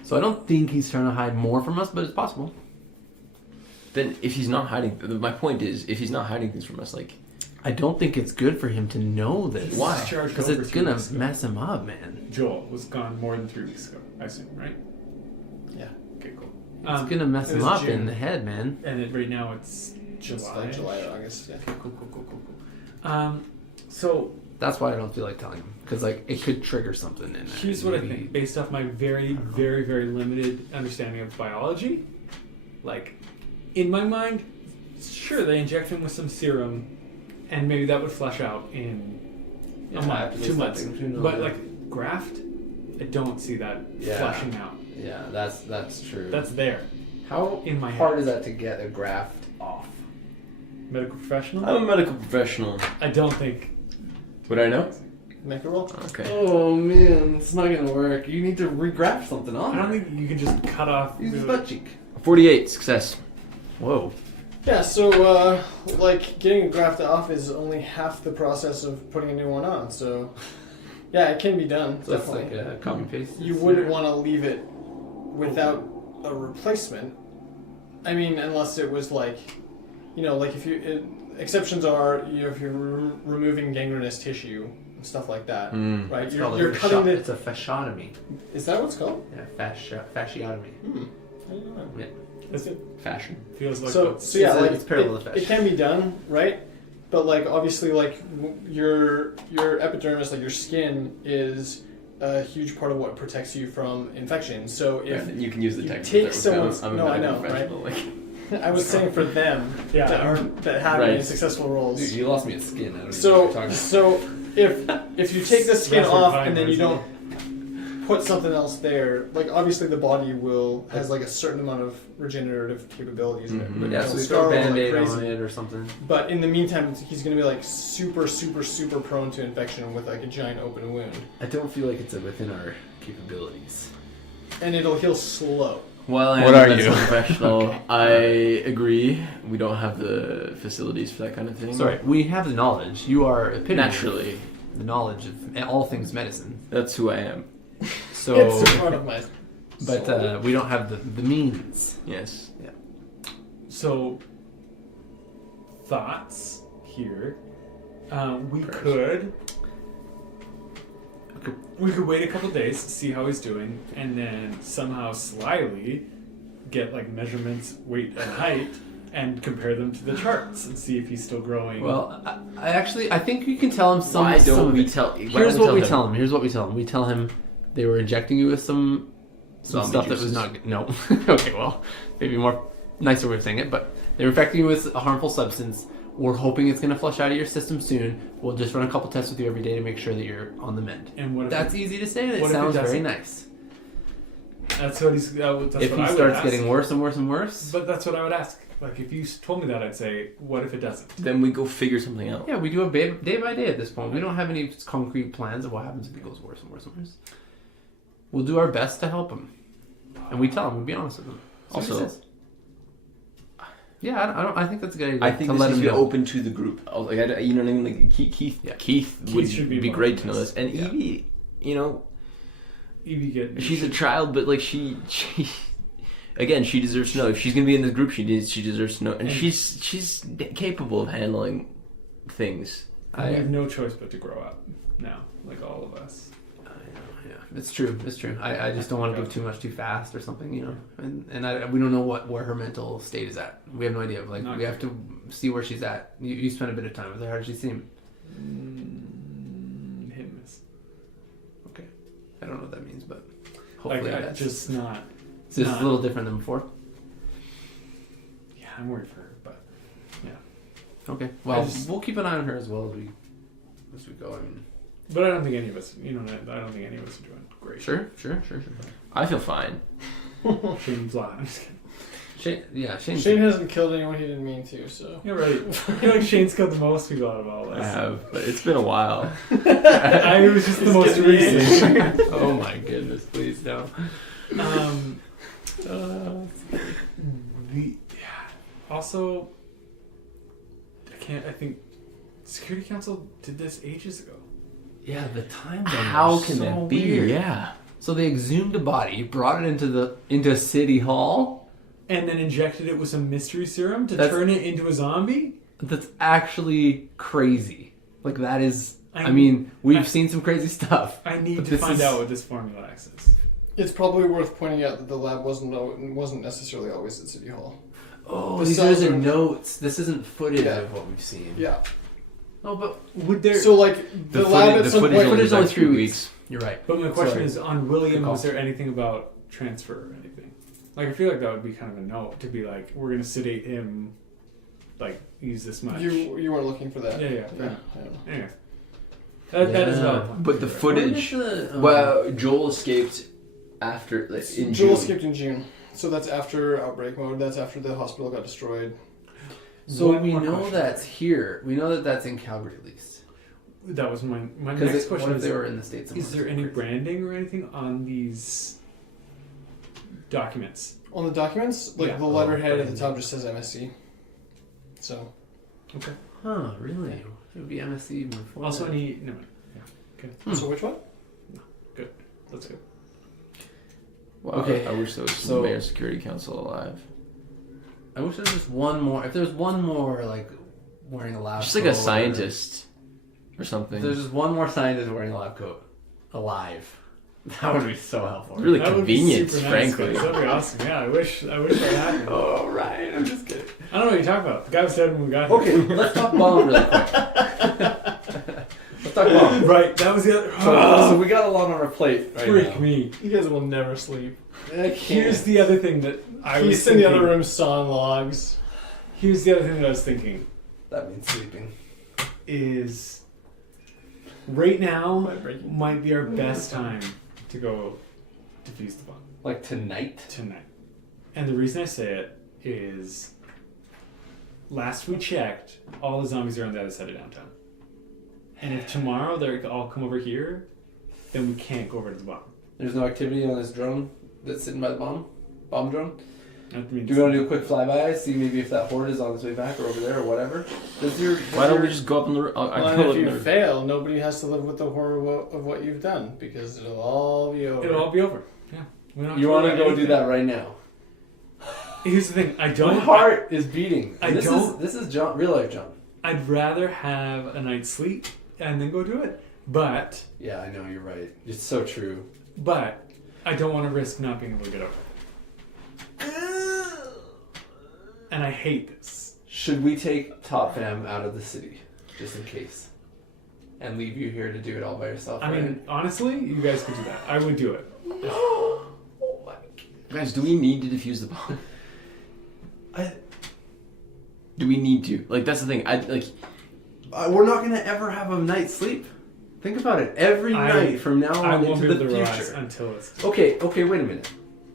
So I don't think he's trying to hide more from us, but it's possible. Then if he's not hiding, my point is, if he's not hiding things from us, like I don't think it's good for him to know this. He was Why? discharged Because over it's 3 gonna weeks ago. mess him up, man. Joel was gone more than 3 weeks ago, I assume, right? Yeah. Okay, cool. It's gonna mess it him was up June. in the head, man. And right now it's Just July. like July or August. Yeah. Okay, cool. So That's why I don't feel like telling him, because like it could trigger something in there. here's what I Maybe- think, based off my very, very, very limited understanding of biology. Like, in my mind, sure, they inject him with some serum, and maybe that would flush out in a after month, this 2 months. happens, who knows? But like graft, I don't see that Yeah. flushing out. Yeah, that's true. That's there. how in my hard head. is that to get a graft off? Medical professional? I'm a medical professional. I don't think. Would I know? Make a roll. Okay. Oh man, it's not gonna work. You need to regraft something on. I don't think you can just cut off. Use his the- butt cheek. 48 success. Whoa. Yeah, so like getting a graft off is only half the process of putting a new one on. So yeah, it can be done. So it's definitely. like a copy paste. You wouldn't want to leave it without a replacement. I mean, unless it was like, like if you exceptions are if you're removing gangrenous tissue and stuff like that, right? It's You're cutting the. It's a fasciotomy. Is that what it's called? Yeah, fasciotomy. I don't know. Yeah. That's it. Fashion. Feels like So that's- yeah, It's a- like it's parallel to it fashion. can be done, right? But like obviously, like your epidermis, like your skin, is a huge part of what protects you from infection. So if You can use the you text. take someone's- I'm a no, I medical know, professional. Like, I was saying for them Yeah. that have Right. any successful roles. Dude, you lost me at skin. I don't So even know what so if you take the skin Raspberry off Pi and then you version. don't put something else there, like obviously the body has like a certain amount of regenerative capabilities in it. Mhm. But Yeah, it'll so we scar throw a like band-aid crazy. on it or something. But in the meantime, he's going to be like super, super, super prone to infection with like a giant open wound, I don't feel like it's within our capabilities. and it'll heal slow. while I'm What a are medical you? professional, Okay. I agree. We don't have the facilities for that kind of thing. Sorry, we have the knowledge. You are epitome of Naturally, the knowledge of all things medicine. that's who I am. So, It's in front of my. but we don't have the means. Yes. So, thoughts here. We Prayers. could. Okay. We could wait a couple days, see how he's doing, and then somehow slyly get like measurements, weight, and height, and compare them to the charts and see if he's still growing. Well, I think you can tell him some. Why some don't of we it. tell? why Here's don't what we him? tell him. Here's what we tell him. We tell him they were injecting you with some Zombie stuff that was juices. not good. No. Okay, well, maybe a more nicer way of saying it, but they were infecting you with a harmful substance. We're hoping it's going to flush out of your system soon. We'll just run a couple tests with you every day to make sure that you're on the mend. and what if That's easy to say. It what if it sounds very doesn't? nice. that's what he's. That's If what he I would starts ask. getting worse and worse and worse, But that's what I would ask. Like if you told me that, I'd say, what if it doesn't? Then we go figure something out. yeah, we do it day by day at this point. We don't have any concrete plans of what happens if it goes worse and worse and worse. we'll do our best to help him. And we tell him, we'll be honest with him. That's what he Also, says. Yeah, I think that's a good idea. I think to this let needs him to be know. open to the group. Like, you know what I mean? Like Keith would should be be more great of to know this. this. And Yeah. Evie, you know, she's a child, but like she again, she deserves to know. If she's gonna be in this group, she deserves to know. And she's capable of handling things. I have no choice but to grow up now, like all of us. Yeah, it's true. I just don't want to give too much too fast or something, you know. And we don't know where her mental state is at. We have no idea. Like we have to see where she's at. You spent a bit of time with her. How did she seem? Hit and miss. Okay, I don't know what that means, but hopefully Like, that's just not. it's just a little different than before. Yeah, I'm worried for her, but Okay, well we'll keep an eye on her as well as we go. I mean, but I don't think any of us, I don't think any of us are doing great. sure. I feel fine. Shane's lying. I'm just kidding. Shane hasn't killed anyone he didn't mean to, so. You're right. I feel like Shane's killed the most people out of all of I us. have, but it's been a while. I was just the most recent. Oh my goodness, please no. Also, I think Security Council did this ages ago. Yeah, the time. How can that be? Weird. Yeah. So they exhumed a body, brought it into City Hall. And then injected it with some mystery serum to That's- turn it into a zombie? That's actually crazy. Like that is. I We've seen some crazy stuff. I need But to this find is- out what this formula X is. It's probably worth pointing out that the lab wasn't necessarily always at City Hall. Oh, The these cells are are- notes. This isn't footage Yeah. of what we've seen. Yeah. Oh, but Would there? So like the, lab at some footage point. only Footage only like 3 weeks. You're right. But my question Sorry. is on William. Good call. Was there anything about transfer or anything? Like I feel like that would be kind of a note to be like, we're gonna sedate him, like use this much. You weren't looking for that. Yeah. Yeah. Anyway, that is Yeah. valid. But the footage. Well, Joel escaped after in Joel June. escaped in June, so that's after outbreak mode. That's after the hospital got destroyed. So One we more know question. that's here. We know that that's in Calgary at least. That was my Because next question. what if Is, they were in the States? is there any branding or anything on these documents? On the documents, like Yeah. the letterhead at the top just says MSC. So Okay. Huh? Really? It would be MSC even before. Also, that. any no. so which one? Let's go. Wow, Okay. I wish there was So- Mayor Security Council alive. I wish there was just one more. If there's one more, like wearing a lab Just coat. like a or- scientist or If something. there's just one more scientist wearing a lab coat, alive, that would be so helpful. Really That would be convenient, super nice, frankly. guys. That'd be awesome. Yeah, I wish that happened. Oh right, I'm just kidding. I don't know what you're talking about. The guy was dead when we got here. Okay, let's talk bomb really quick. Let's talk bomb. Right, that was the other. So we got a lot on our plate right Freak now. me. You guys will never sleep. Here's the other thing that I was He's in thinking. the other room sawing logs. Here's the other thing that I was thinking That means sleeping. is right now Might break you. might be our best time to go defuse the bomb Like tonight. tonight. And the reason I say it is last we checked, all the zombies are on the other side of downtown. And if tomorrow they all come over here, then we can't go over to the bomb. There's no activity on this drone that's sitting by the bomb drone. That means Do we want to do a quick flyby, see maybe if that horde is on its way back or over there or whatever? Why don't we just go up on the roof? Well, and if you fail, nobody has to live with the horror of what you've done because it'll all be over. It'll all be over. Yeah. We don't have You worry want to about go anything. do that right now? Here's the thing. I My don't. heart is beating. I This don't- This is John, real life John. I'd rather have a night's sleep and then go do it. But Yeah, I know you're right. It's so true. I don't want to risk not being able to get over. And I hate this. Should we take Top Fam out of the city just in case, and leave you here to do it all by yourself? I mean, honestly, you guys could do that. I would do it. oh my. Guys, do we need to defuse the bomb? I, Do we need to? Like, that's the thing. we're not gonna ever have a night's sleep. Think about it. Every night from now I on won't into be the able to relax future. until it's. Okay, wait a minute.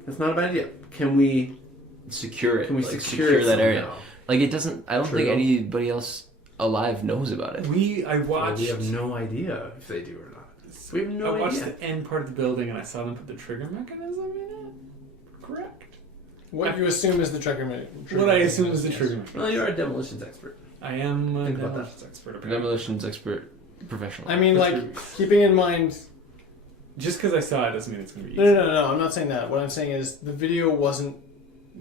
That's not a bad idea. Can we secure it. Can we like, secure it that area? somehow? Like, it doesn't. I don't True. think anybody else alive knows about it. I Well, watched. we have no idea if they do or not. We have no I watched idea. the end part of the building and I saw them put the trigger mechanism in it. Correct. What you assume is the trigger What I assume is the trigger mechanism. Well, you're a demolitions expert. I am a Think about demolitions expert. apparently. Demolitions expert, professional. I mean, That's like, keeping in mind... Just because I saw it doesn't mean it's going to be easy. No, I'm not saying that. What I'm saying is the video wasn't...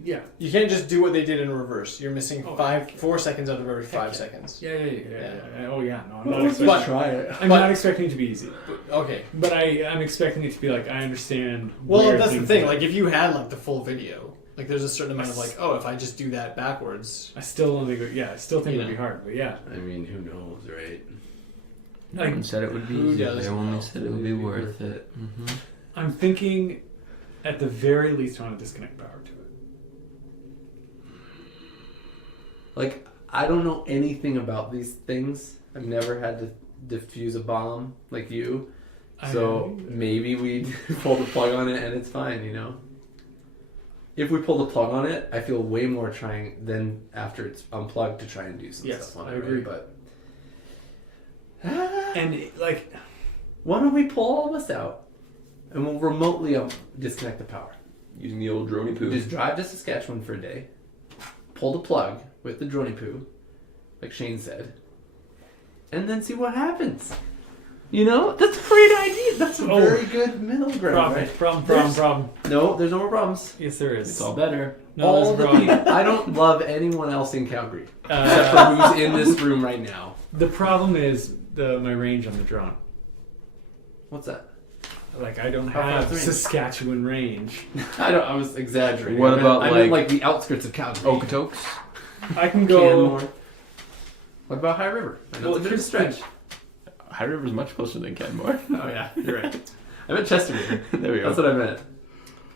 Yeah. You can't just do what they did in reverse. You're missing Oh, 4 seconds out of every 5 seconds. Yeah. Oh, yeah. No, I'm But- not expecting Try it. I'm not expecting it to be easy. Okay. But I'm expecting it to be like, I understand. Well, where that's the things thing. are. Like, if you had, like, the full video, like, there's a certain amount of, like, oh, if I just do that backwards... I still don't think I still think You it would be know. hard, but yeah. I mean, who knows, right? No one said it would be Who easy. does They only know? said it would be worth it. I'm thinking, at the very least, I want to disconnect power to it. Like, I don't know anything about these things. I've never had to defuse a bomb like you. So maybe we pull the plug on it and it's fine, you know? If we pull the plug on it, I feel way more trying than after it's unplugged to try and do some Yes, stuff on I it. agree. Right? And, like, Why don't we pull all of us out and we'll remotely disconnect the power? Using the old droney poo. Just drive to Saskatchewan for a day, pull the plug with the droney poo, like Shane said, and then see what happens. You know, that's a great idea. That's a very good middle ground. Right? problem. No, there's no more problems. Yes, there is. It's all better. No, All there's a the problem. people. I don't love anyone else in Calgary except for who's in this room right now. The problem is my range on the drone. What's that? Like, I don't How far have is the range? Saskatchewan range. I was exaggerating. What about, I meant like, the outskirts of Calgary? Okotoks? I can go. Canmore. What about High River? I know it's a bit of a stretch. High River's much closer than Canmore. Oh yeah, you're right. I meant Chesterfield. There we go. That's what I meant.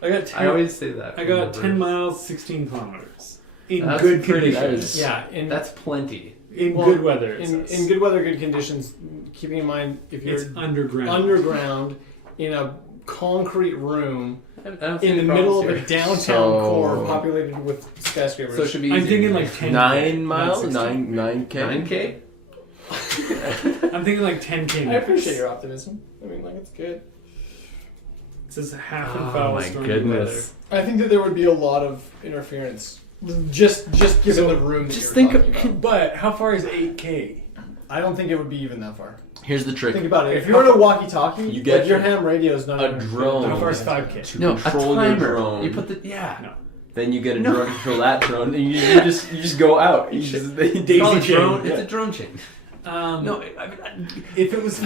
I got 10, I always say that. I got 10 miles, 16 kilometers. In That's good pretty conditions. good. Yeah, That's plenty. In Well, good weather. it in says. good weather, good conditions, keeping in mind if you're It's underground. underground in a concrete room I don't see in the any middle of problems a here. downtown So- core populated with skyscrapers. So it should be. I'm easy. thinking like 10K. 9 miles? not 16. 9K? 9K. I'm thinking like 10K. I appreciate your optimism. I mean, like, it's good. It says half and Oh foul my stormy goodness. I think that there would be a lot of interference. Just given the room that Just you're think talking weather. about. But how far is 8K? I don't think it would be even that far. Here's the trick. Think about it. If you're in a walkie-talkie, You get like, your ham radio is not a even drone. How far is 5K? To No, a control your timer. drone. You put the No. Then you get a No. drone to control that drone, and you just go out. You just, It's called a chain. drone. Yeah. It's a drone chain. No, I mean, if it was.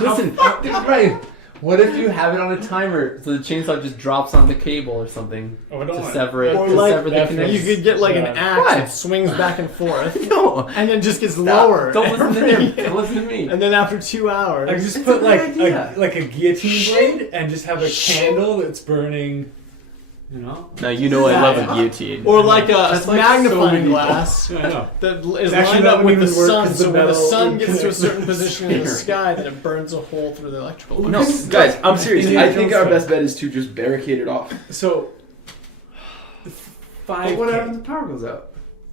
listen, right. What if you have it on a timer so the chainsaw just drops on the cable or something Oh, I don't to want sever it, Or to like sever the that connection? You could get like an Yeah. axe What? that swings back and forth, No, and then just gets lower. Don't listen to him. Don't listen to me. And then after 2 hours, I just It's put a good like idea. a guillotine blade and just have a candle that's burning. You know. Now you know I love a guillotine. or like a That's like so magnifying many glass I know. that is Actually, lined that up with wouldn't the even work sun. 'cause the So when the metal sun would gets to a connect. certain position in the sky, then it burns a hole through the electrical. No, guys, I'm serious. Indiana I think Jones our style. best bet is to just barricade it off. So. But what if 5K. the power goes out?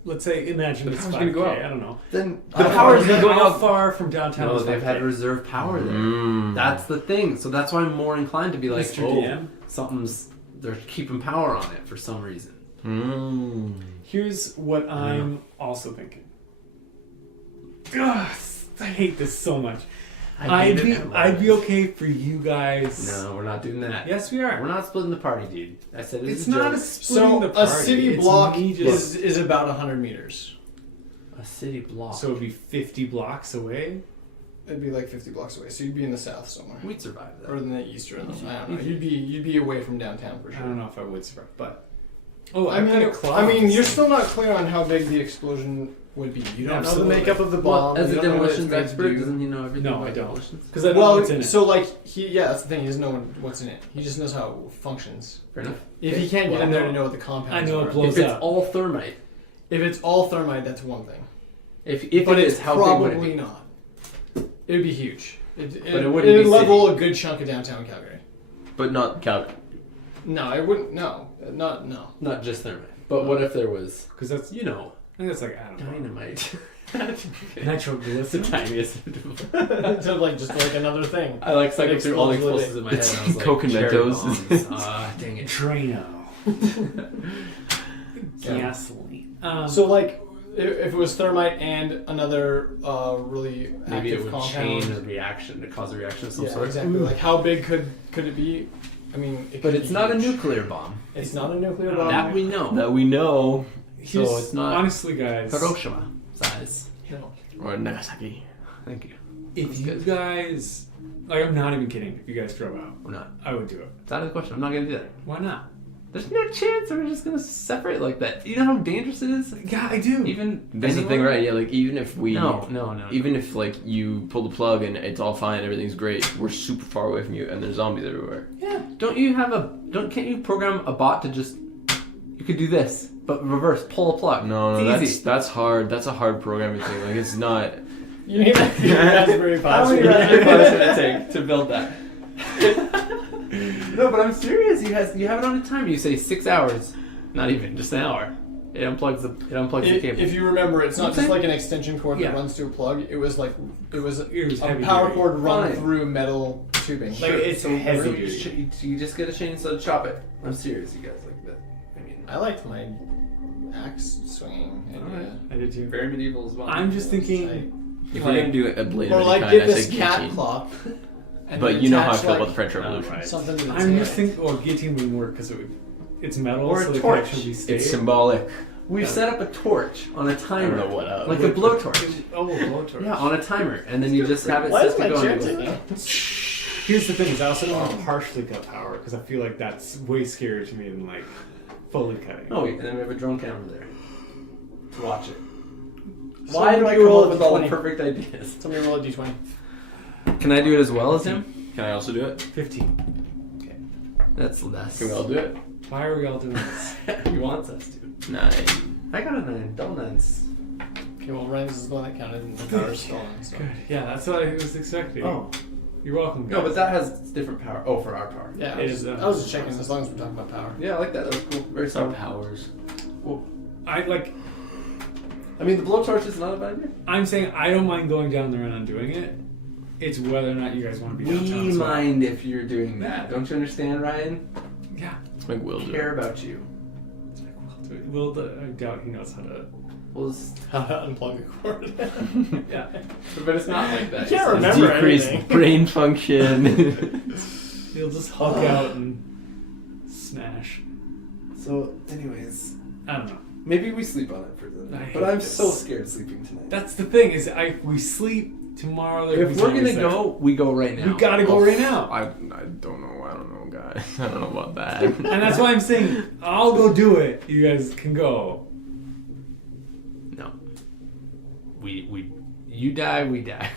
Let's say, imagine The it's power's 5K. gonna go out. I don't know. Then The power's not going How out. far from downtown? No, is they've 5K? had reserve power there. Mm. That's the thing. So that's why I'm more inclined to be like, Mr. oh, DM? something's they're keeping power on it for some reason. Mm. Here's what I'm also thinking. Ugh, I hate this so much. I'd be okay for you guys. No, we're not doing that. Yes, we are. We're not splitting the party, dude. I said It's a not joke. a splitting So the a party. city It's block me just- is about 100 meters. a city block. So it'd be 50 blocks away. It'd be like 50 blocks away. So you'd be in the south somewhere, we'd survive that. or in the east, or in the, I don't know. You'd be away from downtown for I sure. don't know if I would survive, but oh, I I've mean, got a claw. you're still not clear on how big the explosion would be. You don't Absolutely. know the makeup of the Well, bomb. as you a don't know what it's demolitions made to expert, do. doesn't he know everything No, about I don't. demolitions? because I don't know Well, what's in it. so like that's the thing. He doesn't know what's in it. He just knows how it functions. Fair enough. If he can't get Well, in there I to know- know what the compounds I know it are. blows If it's up. all thermite, If it's all thermite, that's one thing. if But it it's is, how big would it probably be? not. It would be huge. But it wouldn't It'd be level a good chunk of downtown Calgary. But not Calgary. No, it wouldn't. No, no. Not just thermite. But what if there was, Because that's you know, I think that's like atom bomb. dynamite? Nitroglycerin. Tiniest. So like just like another thing. I like cycling through all the Explodes explosives in my head. And I was like, Coke and cherry Mentos. bombs. Ah, dang it. Drano. Yeah. Gasoline. So like, if it was thermite and another really Maybe it active would compound, chain a reaction to cause a reaction of some yeah, sort. exactly. Like how big could it be? I mean, it But could it's be not a huge. nuclear bomb. It's not a nuclear bomb. That we know. That we know. So it's not honestly, guys. Hiroshima size. No. Or Nagasaki. Thank you. If That's you good. guys, like, I'm not even kidding. If you guys drove out, We're not. I would do it. It's out of the question. I'm not going to do that. Why not? There's no chance we're just going to separate like that. You know how dangerous it is? Yeah, I do. Even That's the thing, anyone? right? Yeah, like even if we, No. even if like you pull the plug and it's all fine, everything's great, we're super far away from you, and there's zombies everywhere. Yeah. Can't you program a bot to just, you could do this, but reverse, pull a plug. No, It's easy. that's hard. That's a hard programming thing. Like it's not. You need a Raspberry Pi. How many Raspberry Pis would it take to build that? No, but I'm serious. You have it on a timer. You say 6 hours, not even, just an hour. It unplugs the cable. If you remember, it's not Okay. just like an extension cord that Yeah. runs to a plug. It was a heavy power duty. cord run Fine. through metal tubing. Like, it's heavy you, duty. you just get a chainsaw to chop it. I'm serious, you guys. Like that. I mean, I liked my axe swinging idea. Alright. I did too. very medieval as well. I'm just thinking. If we're gonna do a blade Or of like any get kind, I this say cat guillotine. clock. and But then you know how I attach, feel about like, the French Revolution. right. Something to the I'm just tail. thinking, guillotine wouldn't work because it's metal, Or a so it can torch. actually be stable. It's symbolic. We've set up a torch on a timer. I don't know what like a blowtorch. Oh, a blowtorch. Yeah, on a timer, and then you just have it Why set is to my go. chair and it taking goes, Here's the thing: is I also don't want to partially cut power because I feel like that's way scarier to me than like fully cutting. Oh wait, and then we have a drone camera there to watch it. So Why do do I I come roll up it with with all the 20? perfect ideas? Somebody roll a d20. Can I do it as well as him? Can I also do it? 15. That's less. Can we all do it? Why are we all doing this? He wants us to. 9. I got a 9. Double 9s. Okay, well, Ryan's is the one that counted and the power's stolen. So. Good. Yeah, that's what I was expecting. Oh. You're welcome. No, guys. but that has different power. Oh, for our power. Yeah, It is, I was just checking as long as we're talking about power. Yeah, I like that. That was cool. Very Our solid. powers. I like. I mean, the blowtorch is not a bad idea. I'm saying I don't mind going down there and undoing it. It's whether or not you guys want to be downtown. We as well. mind if you're doing that. Don't you understand, Ryan? Yeah. Let's make Will do Care it. about you. Will, I doubt he knows how to. We'll just, How to unplug a cord. yeah. But it's not like that. I can't remember Decreased anything. brain function. He'll just hulk out and smash. So, anyways, I don't know. maybe we sleep on it for the I night. hate But I'm this. so scared of sleeping tonight. That's the thing is, we sleep tomorrow. there If could be we're gonna zombies there. go, we go right now. We gotta go right now. I don't know. I don't know, guys. I don't know about that. And that's why I'm saying I'll go do it. You guys can go. No. You die, we die.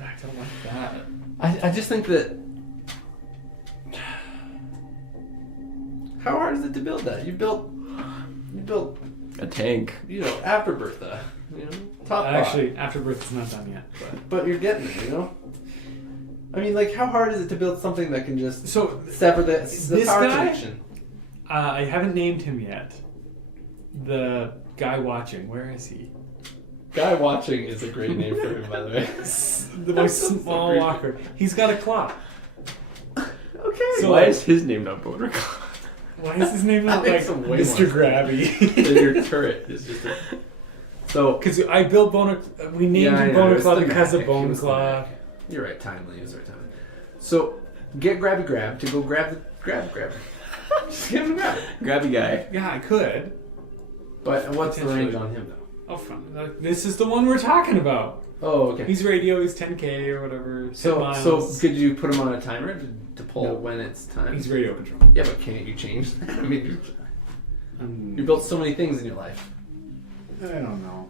I don't like that. I just think that. How hard is it to build that? You built, A tank. Afterbirth, top Actually, Afterbirth is not done yet. but you're getting there, I mean, like, how hard is it to build something that can just So sever the this power guy? connection? I haven't named him yet. The guy watching, where is he? Guy watching is a great name for him, by the way. The most small creepy. walker. He's got a claw. Okay. So Why is his name not Boner? Why is his name not That like makes him way Mr. more Grabby? Then your turret is just. So Because I built Boner. We named Yeah, I him know, Boner it's Claw the because of Mac. He Bone was the Claw. Mac. You're right. Timely. It was right timely. So get Grabby Grab to go grab the grab. Just get him to grab it. Grabby guy. Yeah, I could. But what's the Potentially. range on him though? Oh, fine. This is the one we're talking about. Oh, okay. He's radio. He's 10K or whatever. 10 So miles. could you put him on a timer to pull No. when it's time? He's radio control. Yeah, but can't you change that? I mean, Um, you built so many things in your life. I don't know.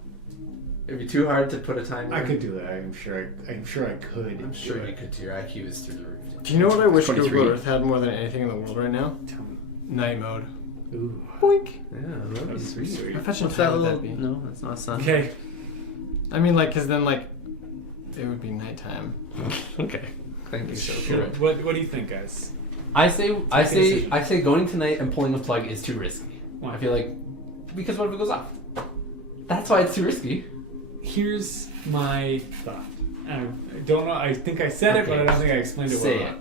It'd be too hard to put a timer. I could do that. I'm sure I could. I'm sure do you it. could. Your IQ is through the roof. Do you know what I wish 23. Google Earth had more than anything in the world right now? Tell me. Night mode. Ooh. Boink. Yeah, that'd be sweet. How fetching What's that would little? that be? No, that's not sun. Okay. I mean, like, because then, like, it would be nighttime. Okay. Thank you. So Sure. What do you think, guys? I say decision. going tonight and pulling a plug is too risky. Why? I feel like because what if it goes off? That's why it's too risky. here's my thought. And I don't know. I think I said it, but I don't think I explained it well. Say it.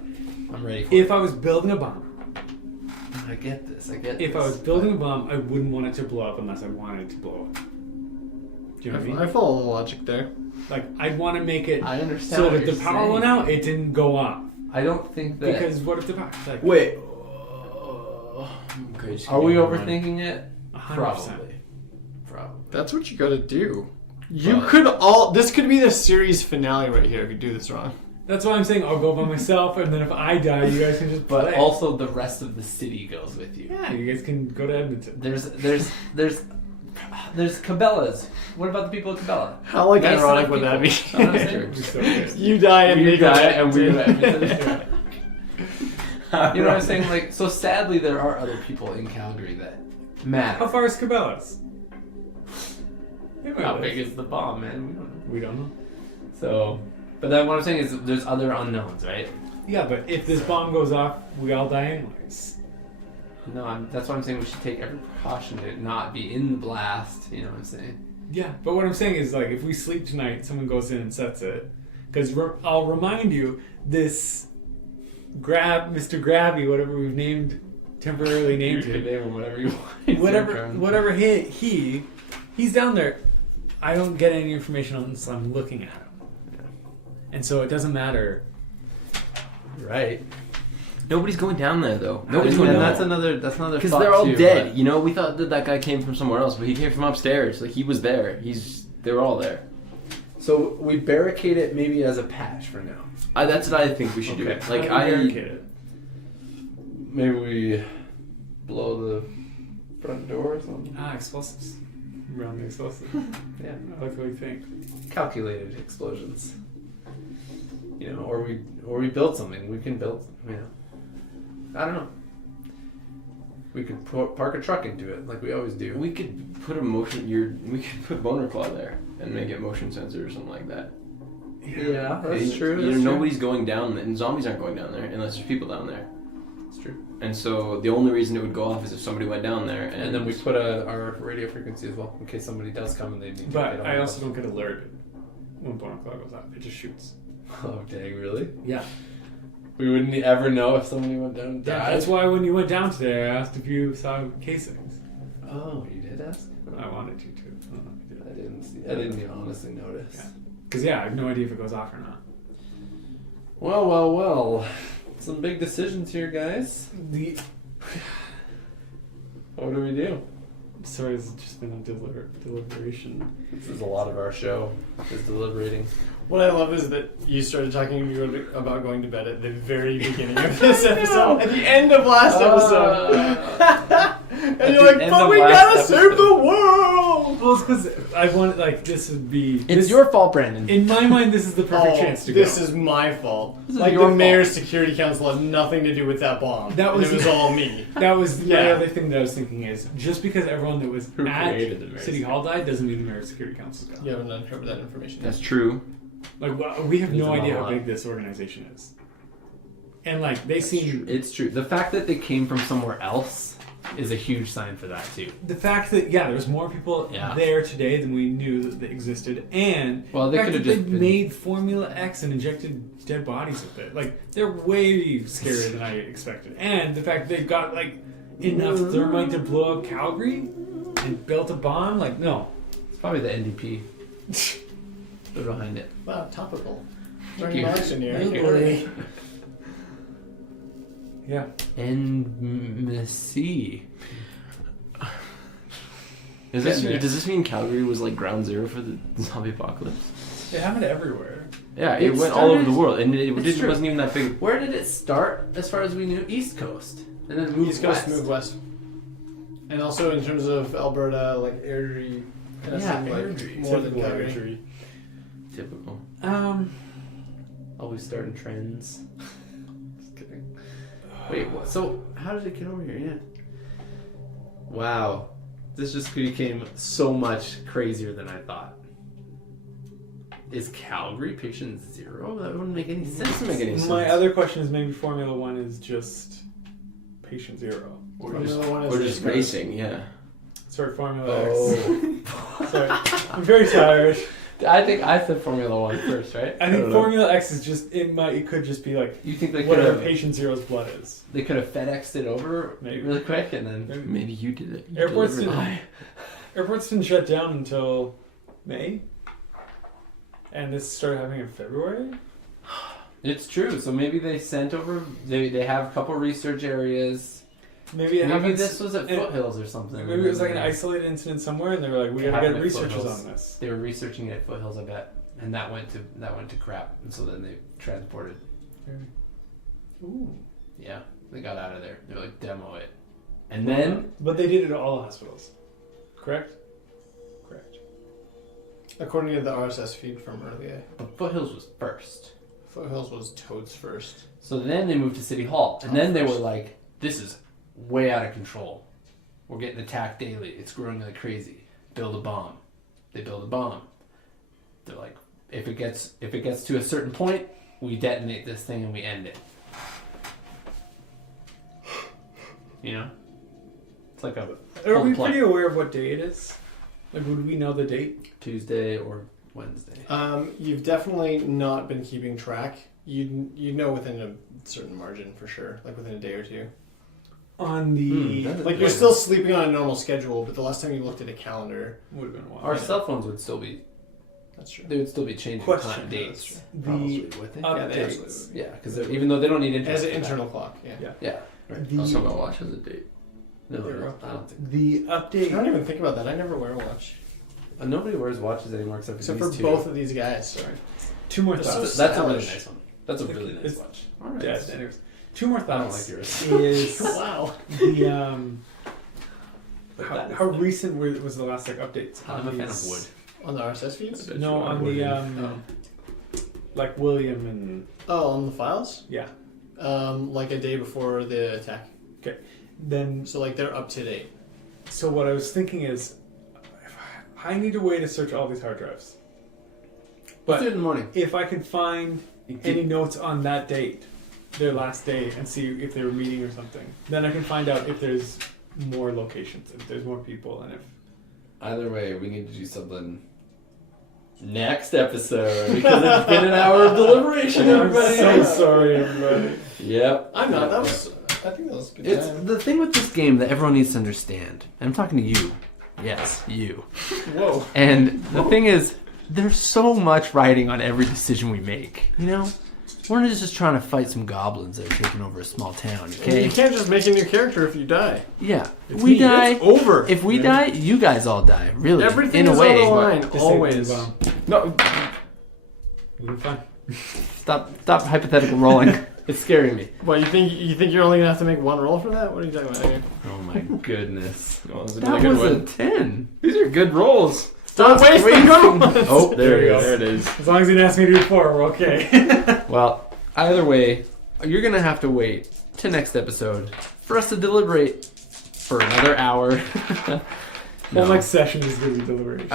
I'm ready for it. If I was building a bomb, I get this. if I was building a bomb, I wouldn't want it to blow up unless I wanted it to blow up. Do you know what I mean? I follow the logic there. Like, I'd want to make it I understand so what that the you're power saying. went out, it didn't go off. I don't think that. Because what if the power... Like, Wait. Okay, just Are we keep going. overthinking it? 100%. Probably. That's what you gotta do. This could be the series finale right here if you do this wrong. That's why I'm saying I'll go by myself, and then if I die, you guys can just play. But also the rest of the city goes with you. Yeah, you guys can go to Edmonton. There's Cabela's. What about the people of Cabela? How Nice ironic enough would that be? people. Know what I'm saying? So good. You die and You they go die to and we Edmonton. You know what I'm saying? Like, so sadly, there are other people in Calgary that matter. How far is Cabela's? How big is the bomb, man? We don't know. We don't know. So, but then what I'm saying is there's other unknowns, right? Yeah, but if this bomb goes off, we all die anyways. No, that's why I'm saying we should take every precaution to not be in the blast. You know what I'm saying? Yeah, but what I'm saying is, like, if we sleep tonight, someone goes in and sets it. Because I'll remind you, this Mr. Grabby, whatever we've temporarily named You can him, name him whatever you want. whatever he's down there. I don't get any information unless I'm looking at him. And so it doesn't matter. Right. Nobody's going down there though. Nobody's And going down that's there. another Because thought they're all too, dead. but- You know, we thought that guy came from somewhere else, but he came from upstairs. Like, he was there. They were all there. So we barricade it maybe as a patch for now. That's what I think we should do. Okay. Like, How do we barricade it? Maybe we blow the front door or something. Explosives. Around the explosives. Yeah. I like what you think. Calculated explosions. You know, or we build something. We can build. You know, I don't know. We could park a truck into it like we always do. We could put we could put Boner Claw there and make it motion sensor or something like that. Yeah, that's true. You know, nobody's going down there, and zombies aren't going down there unless there's people down there. That's true. And so the only reason it would go off is if somebody went down there. And then we put our radio frequency as well in case somebody does come and they need to But get on I the also bus. don't get alerted when Boner Claw goes off. It just shoots. Oh dang! Really? Yeah. We wouldn't ever know if somebody went down and Yeah, died. that's why when you went down today, I asked if you saw casings. Oh, you did ask? I wanted you to. I don't know if you did. I didn't see. I didn't even honestly notice. Yeah. Because, yeah, I have no idea if it goes off or not. Well. Some big decisions here, guys. What do we do? Sorry, it's just been a deliberation. This is a lot of our show, is deliberating. What I love is that you started talking about going to bed at the very beginning of this episode. At the end of last episode. And you're like, but we gotta save the world! Well, it's because I wanted, like, this would be... It's your fault, Brandon. In my mind, this is the perfect chance to go. This is my fault. This is Like, your the mayor's fault. security council had nothing to do with that bomb. That was- it was all me. That was the Yeah. other thing that I was thinking is, just because everyone that was Who at created the mayor's City Hall died doesn't mean the Mayor's Security Council's gone. You haven't uncovered that information. That's true. Like, well, we have Needs no a idea how lot. big this organization is. And, like, they seem... It's true. The fact that they came from somewhere else is a huge sign for that, too. The fact that, yeah, there's more people Yeah. there today than we knew that they existed, and Well, the they fact could that have they just been... made Formula X and injected dead bodies with it. Like, they're way scarier than I expected. And the fact they've got, like, enough thermite to blow up Calgary and built a bomb, like, no. It's probably the NDP. They're behind it. Wow, topical. Thank During you. election year. Thank you. Boy. Yeah. NMC. Does Getting there. this mean Calgary was like ground zero for the zombie apocalypse? It happened everywhere. Yeah, It it went all over started- the world, and it It's true. wasn't even that big. Where did it start, as far as we knew? East Coast. And then moved East Coast west. moved west. And also in terms of Alberta, like airdrie, kind of Yeah, seemed like airdrie. more than Typical Calgary. imagery. Typical. Always starting trends. Just kidding. Wait, what? So how did it get over here? Yeah. Wow. This just became so much crazier than I thought. Is Calgary patient zero? That wouldn't make any sense. Doesn't make any sense. My other question is maybe Formula One is just patient zero. Or Formula One is just just racing, yeah. Sorry, Formula X. Oh. Sorry. I'm very tired. I think I said Formula 1 first, right? I think Formula X is just it could just be like You think they could whatever have Patient Zero's blood is. They could have FedExed it over Maybe. really quick and then Maybe you did it. You Airports delivered didn't. it. Airports didn't shut down until May, and this started happening in February. It's true. So maybe they sent over. They have a couple research areas. Maybe it Maybe happens- this was at it- Foothills or something. Maybe it was like an isolated incident somewhere, and they were like, "We gotta Happened get at researchers Foothills. on this." They were researching it at Foothills, I bet, and that went to crap, and so then they transported. Ooh. Yeah, they got out of there. They were like demo it, and then But they did it at all hospitals, correct? Correct. According to the RSS feed from earlier, but Foothills was first. Foothills was Toad's first. So then they moved to City Hall, and then they were like, "This is way out of control. We're getting attacked daily. It's growing like crazy. Build a bomb." They build a bomb. They're like, if it gets to a certain point, we detonate this thing and we end it. You know, it's like a Are full we play. pretty aware of what day it is? Like, would we know the date? Tuesday or Wednesday. You've definitely not been keeping track. You know within a certain margin for sure, like within a day or two. On the that's Like you're still sleeping on a normal schedule, but the last time you looked at a calendar, would have been a while. Our cell phones would still be. that's true. They would still be changing Question. time dates. The Probably, would they? Yeah, they updates. absolutely Yeah, because even though they don't need It internet. has an for that. internal clock. Yeah. Yeah. Yeah. Right. The, Also, my watch has a date. No, They're I don't think. the I update. don't even think about that. I never wear a watch, Nobody wears watches anymore except except for for these two. both of these guys. Sorry. Two more They're thoughts. so That's a really stylish. nice one. That's a really nice It's- watch. All right. Yeah, anyways. Two more I don't thoughts. like yours. Is Wow. the But how, that is how nice. recent was the last like updates? I'm a fan these- of wood. On the RSS feeds? No, on the like William and Oh, on the files? yeah. Like a day before the attack. Then So like they're up to date. so what I was thinking is, I need a way to search all these hard drives. Let's But do it in the morning. if I can find any notes on that date, their last day, and see if they were meeting or something, then I can find out if there's more locations, if there's more people, and if Either way, we need to do something next episode because it's been an hour of deliberation, everybody. I'm so sorry, everybody. Yep. I'm not. That was. I think that was a good. It's time. the thing with this game that everyone needs to understand. And I'm talking to you. Yes, you. Whoa. And the thing is, there's so much riding on every decision we make. You know, we're not just trying to fight some goblins that are taking over a small town. Okay? You can't just make a new character if you die. Yeah. It's We me. die. It's over. If we die, you guys all die. Really. Everything in a is way. on the line. Disable Always. the bomb. No. We'll be fine. Stop hypothetical rolling. It's scaring me. What, you think you're only gonna have to make one roll for that? What are you talking about here? Oh my goodness. Oh, this is That another was good a one. 10. These are good rolls. Stop wasting good ones. Oh, there you go. There it is. As long as you didn't ask me to do 4, we're okay. Well, either way, you're going to have to wait to next episode for us to deliberate for another hour. Well, next session is going to be deliberation.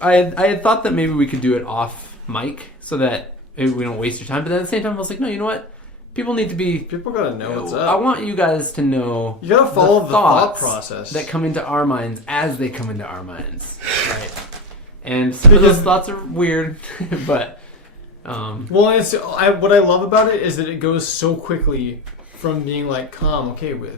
I had thought that maybe we could do it off mic so that maybe we don't waste your time. But at the same time, I was like, no, you know what? People need to be... People gotta know what's I up. want you guys to know You gotta follow the thought thoughts process. that come into our minds as they come into our minds. Right. And some of those thoughts are weird, but... Well, what I love about it is that it goes so quickly from being like calm, okay, we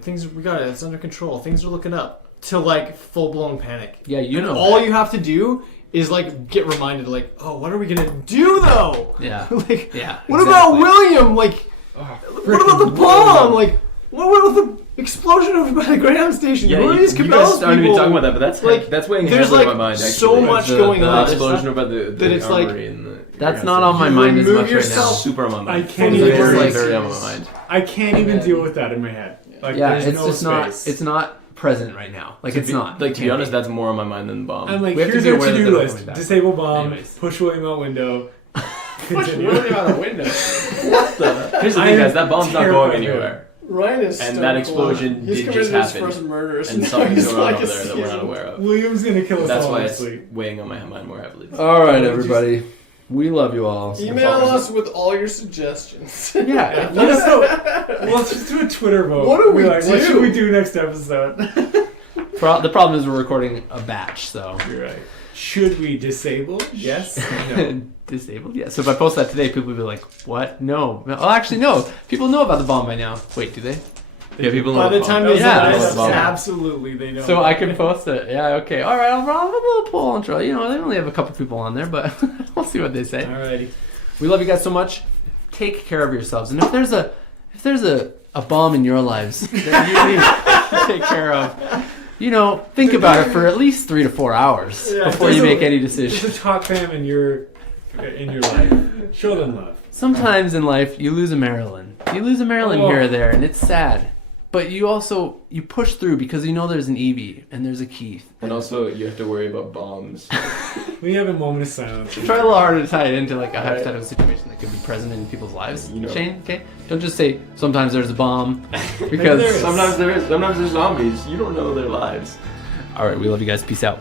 got it, it's under control, things are looking up, to like full blown panic. Yeah, you and know all that. you have to do is like get reminded, like, oh, what are we gonna do though? Yeah. Like, Yeah. what about exactly. William? Like, what about the bomb? Like, what about the explosion over by the Greyhound station? Who are these you guys Cabela's aren't even people? talking about that, but that's Like, that's weighing there's, heavily like, on my mind. Actually. so much going on. The explosion about the that it's like- armory and the That's not on my You mind as remove much yourself- right super on my mind. I can't It's even very, like- very on my mind. I can't even Yeah. deal with that in my head. Like, now. Yeah, there's it's no just space. it's not present right now. Like, it's not. Like, to be Can't honest, that's more on my mind than the bomb. I'm like, We have to here's be our aware that to-do they're not list. coming back. Disable bomb, Anyways. push William out window. Continue. out a window. What the? Here's the I thing, am guys. That bomb's not terrified going of anywhere. Ryan is And stone that cold. explosion He's did committed just his happen. first murder, And something's he's going on like over a there that we're not season. aware of. William's gonna kill us That's all why in it's sleep. weighing on my mind more heavily. All right, everybody. We love you all. Email us with all your suggestions. Yeah. Let us know. Well, let's just do a Twitter vote. What do we Be like, What do? should we do next episode? The problem is we're recording a batch, so You're right. Should we disable? Yes. No. Disabled? Yeah. So if I post that today, people will be like, "What? No." Well, actually, no. People know about the bomb by now. Wait, do they? Yeah, people know. By the about time bombs. they Yeah. see this, Bomb. absolutely they know. So I can post it. Yeah. Okay. All right. I'll have a little poll and try. You know, they only have a couple people on there, but we'll see what they say. Alrighty. We love you guys so much. Take care of yourselves, and if there's a bomb in your lives that you need to take care of, you know, think about it for at least 3 to 4 hours Yeah, before you there's make any There's decision. a top fam in your life. Show them love. Sometimes in life, you lose a Marilyn. You lose a Marilyn Oh. here or there, and it's sad. But you push through because you know there's an Evie and there's a Keith. And also, you have to worry about bombs. We have a moment of silence. Try a little harder to tie it into like a hypothetical situation that could be present in people's lives. You know. Shane, okay? Don't just say sometimes there's a bomb because there is. Sometimes there's zombies. You don't know their lives. All right, we love you guys. Peace out.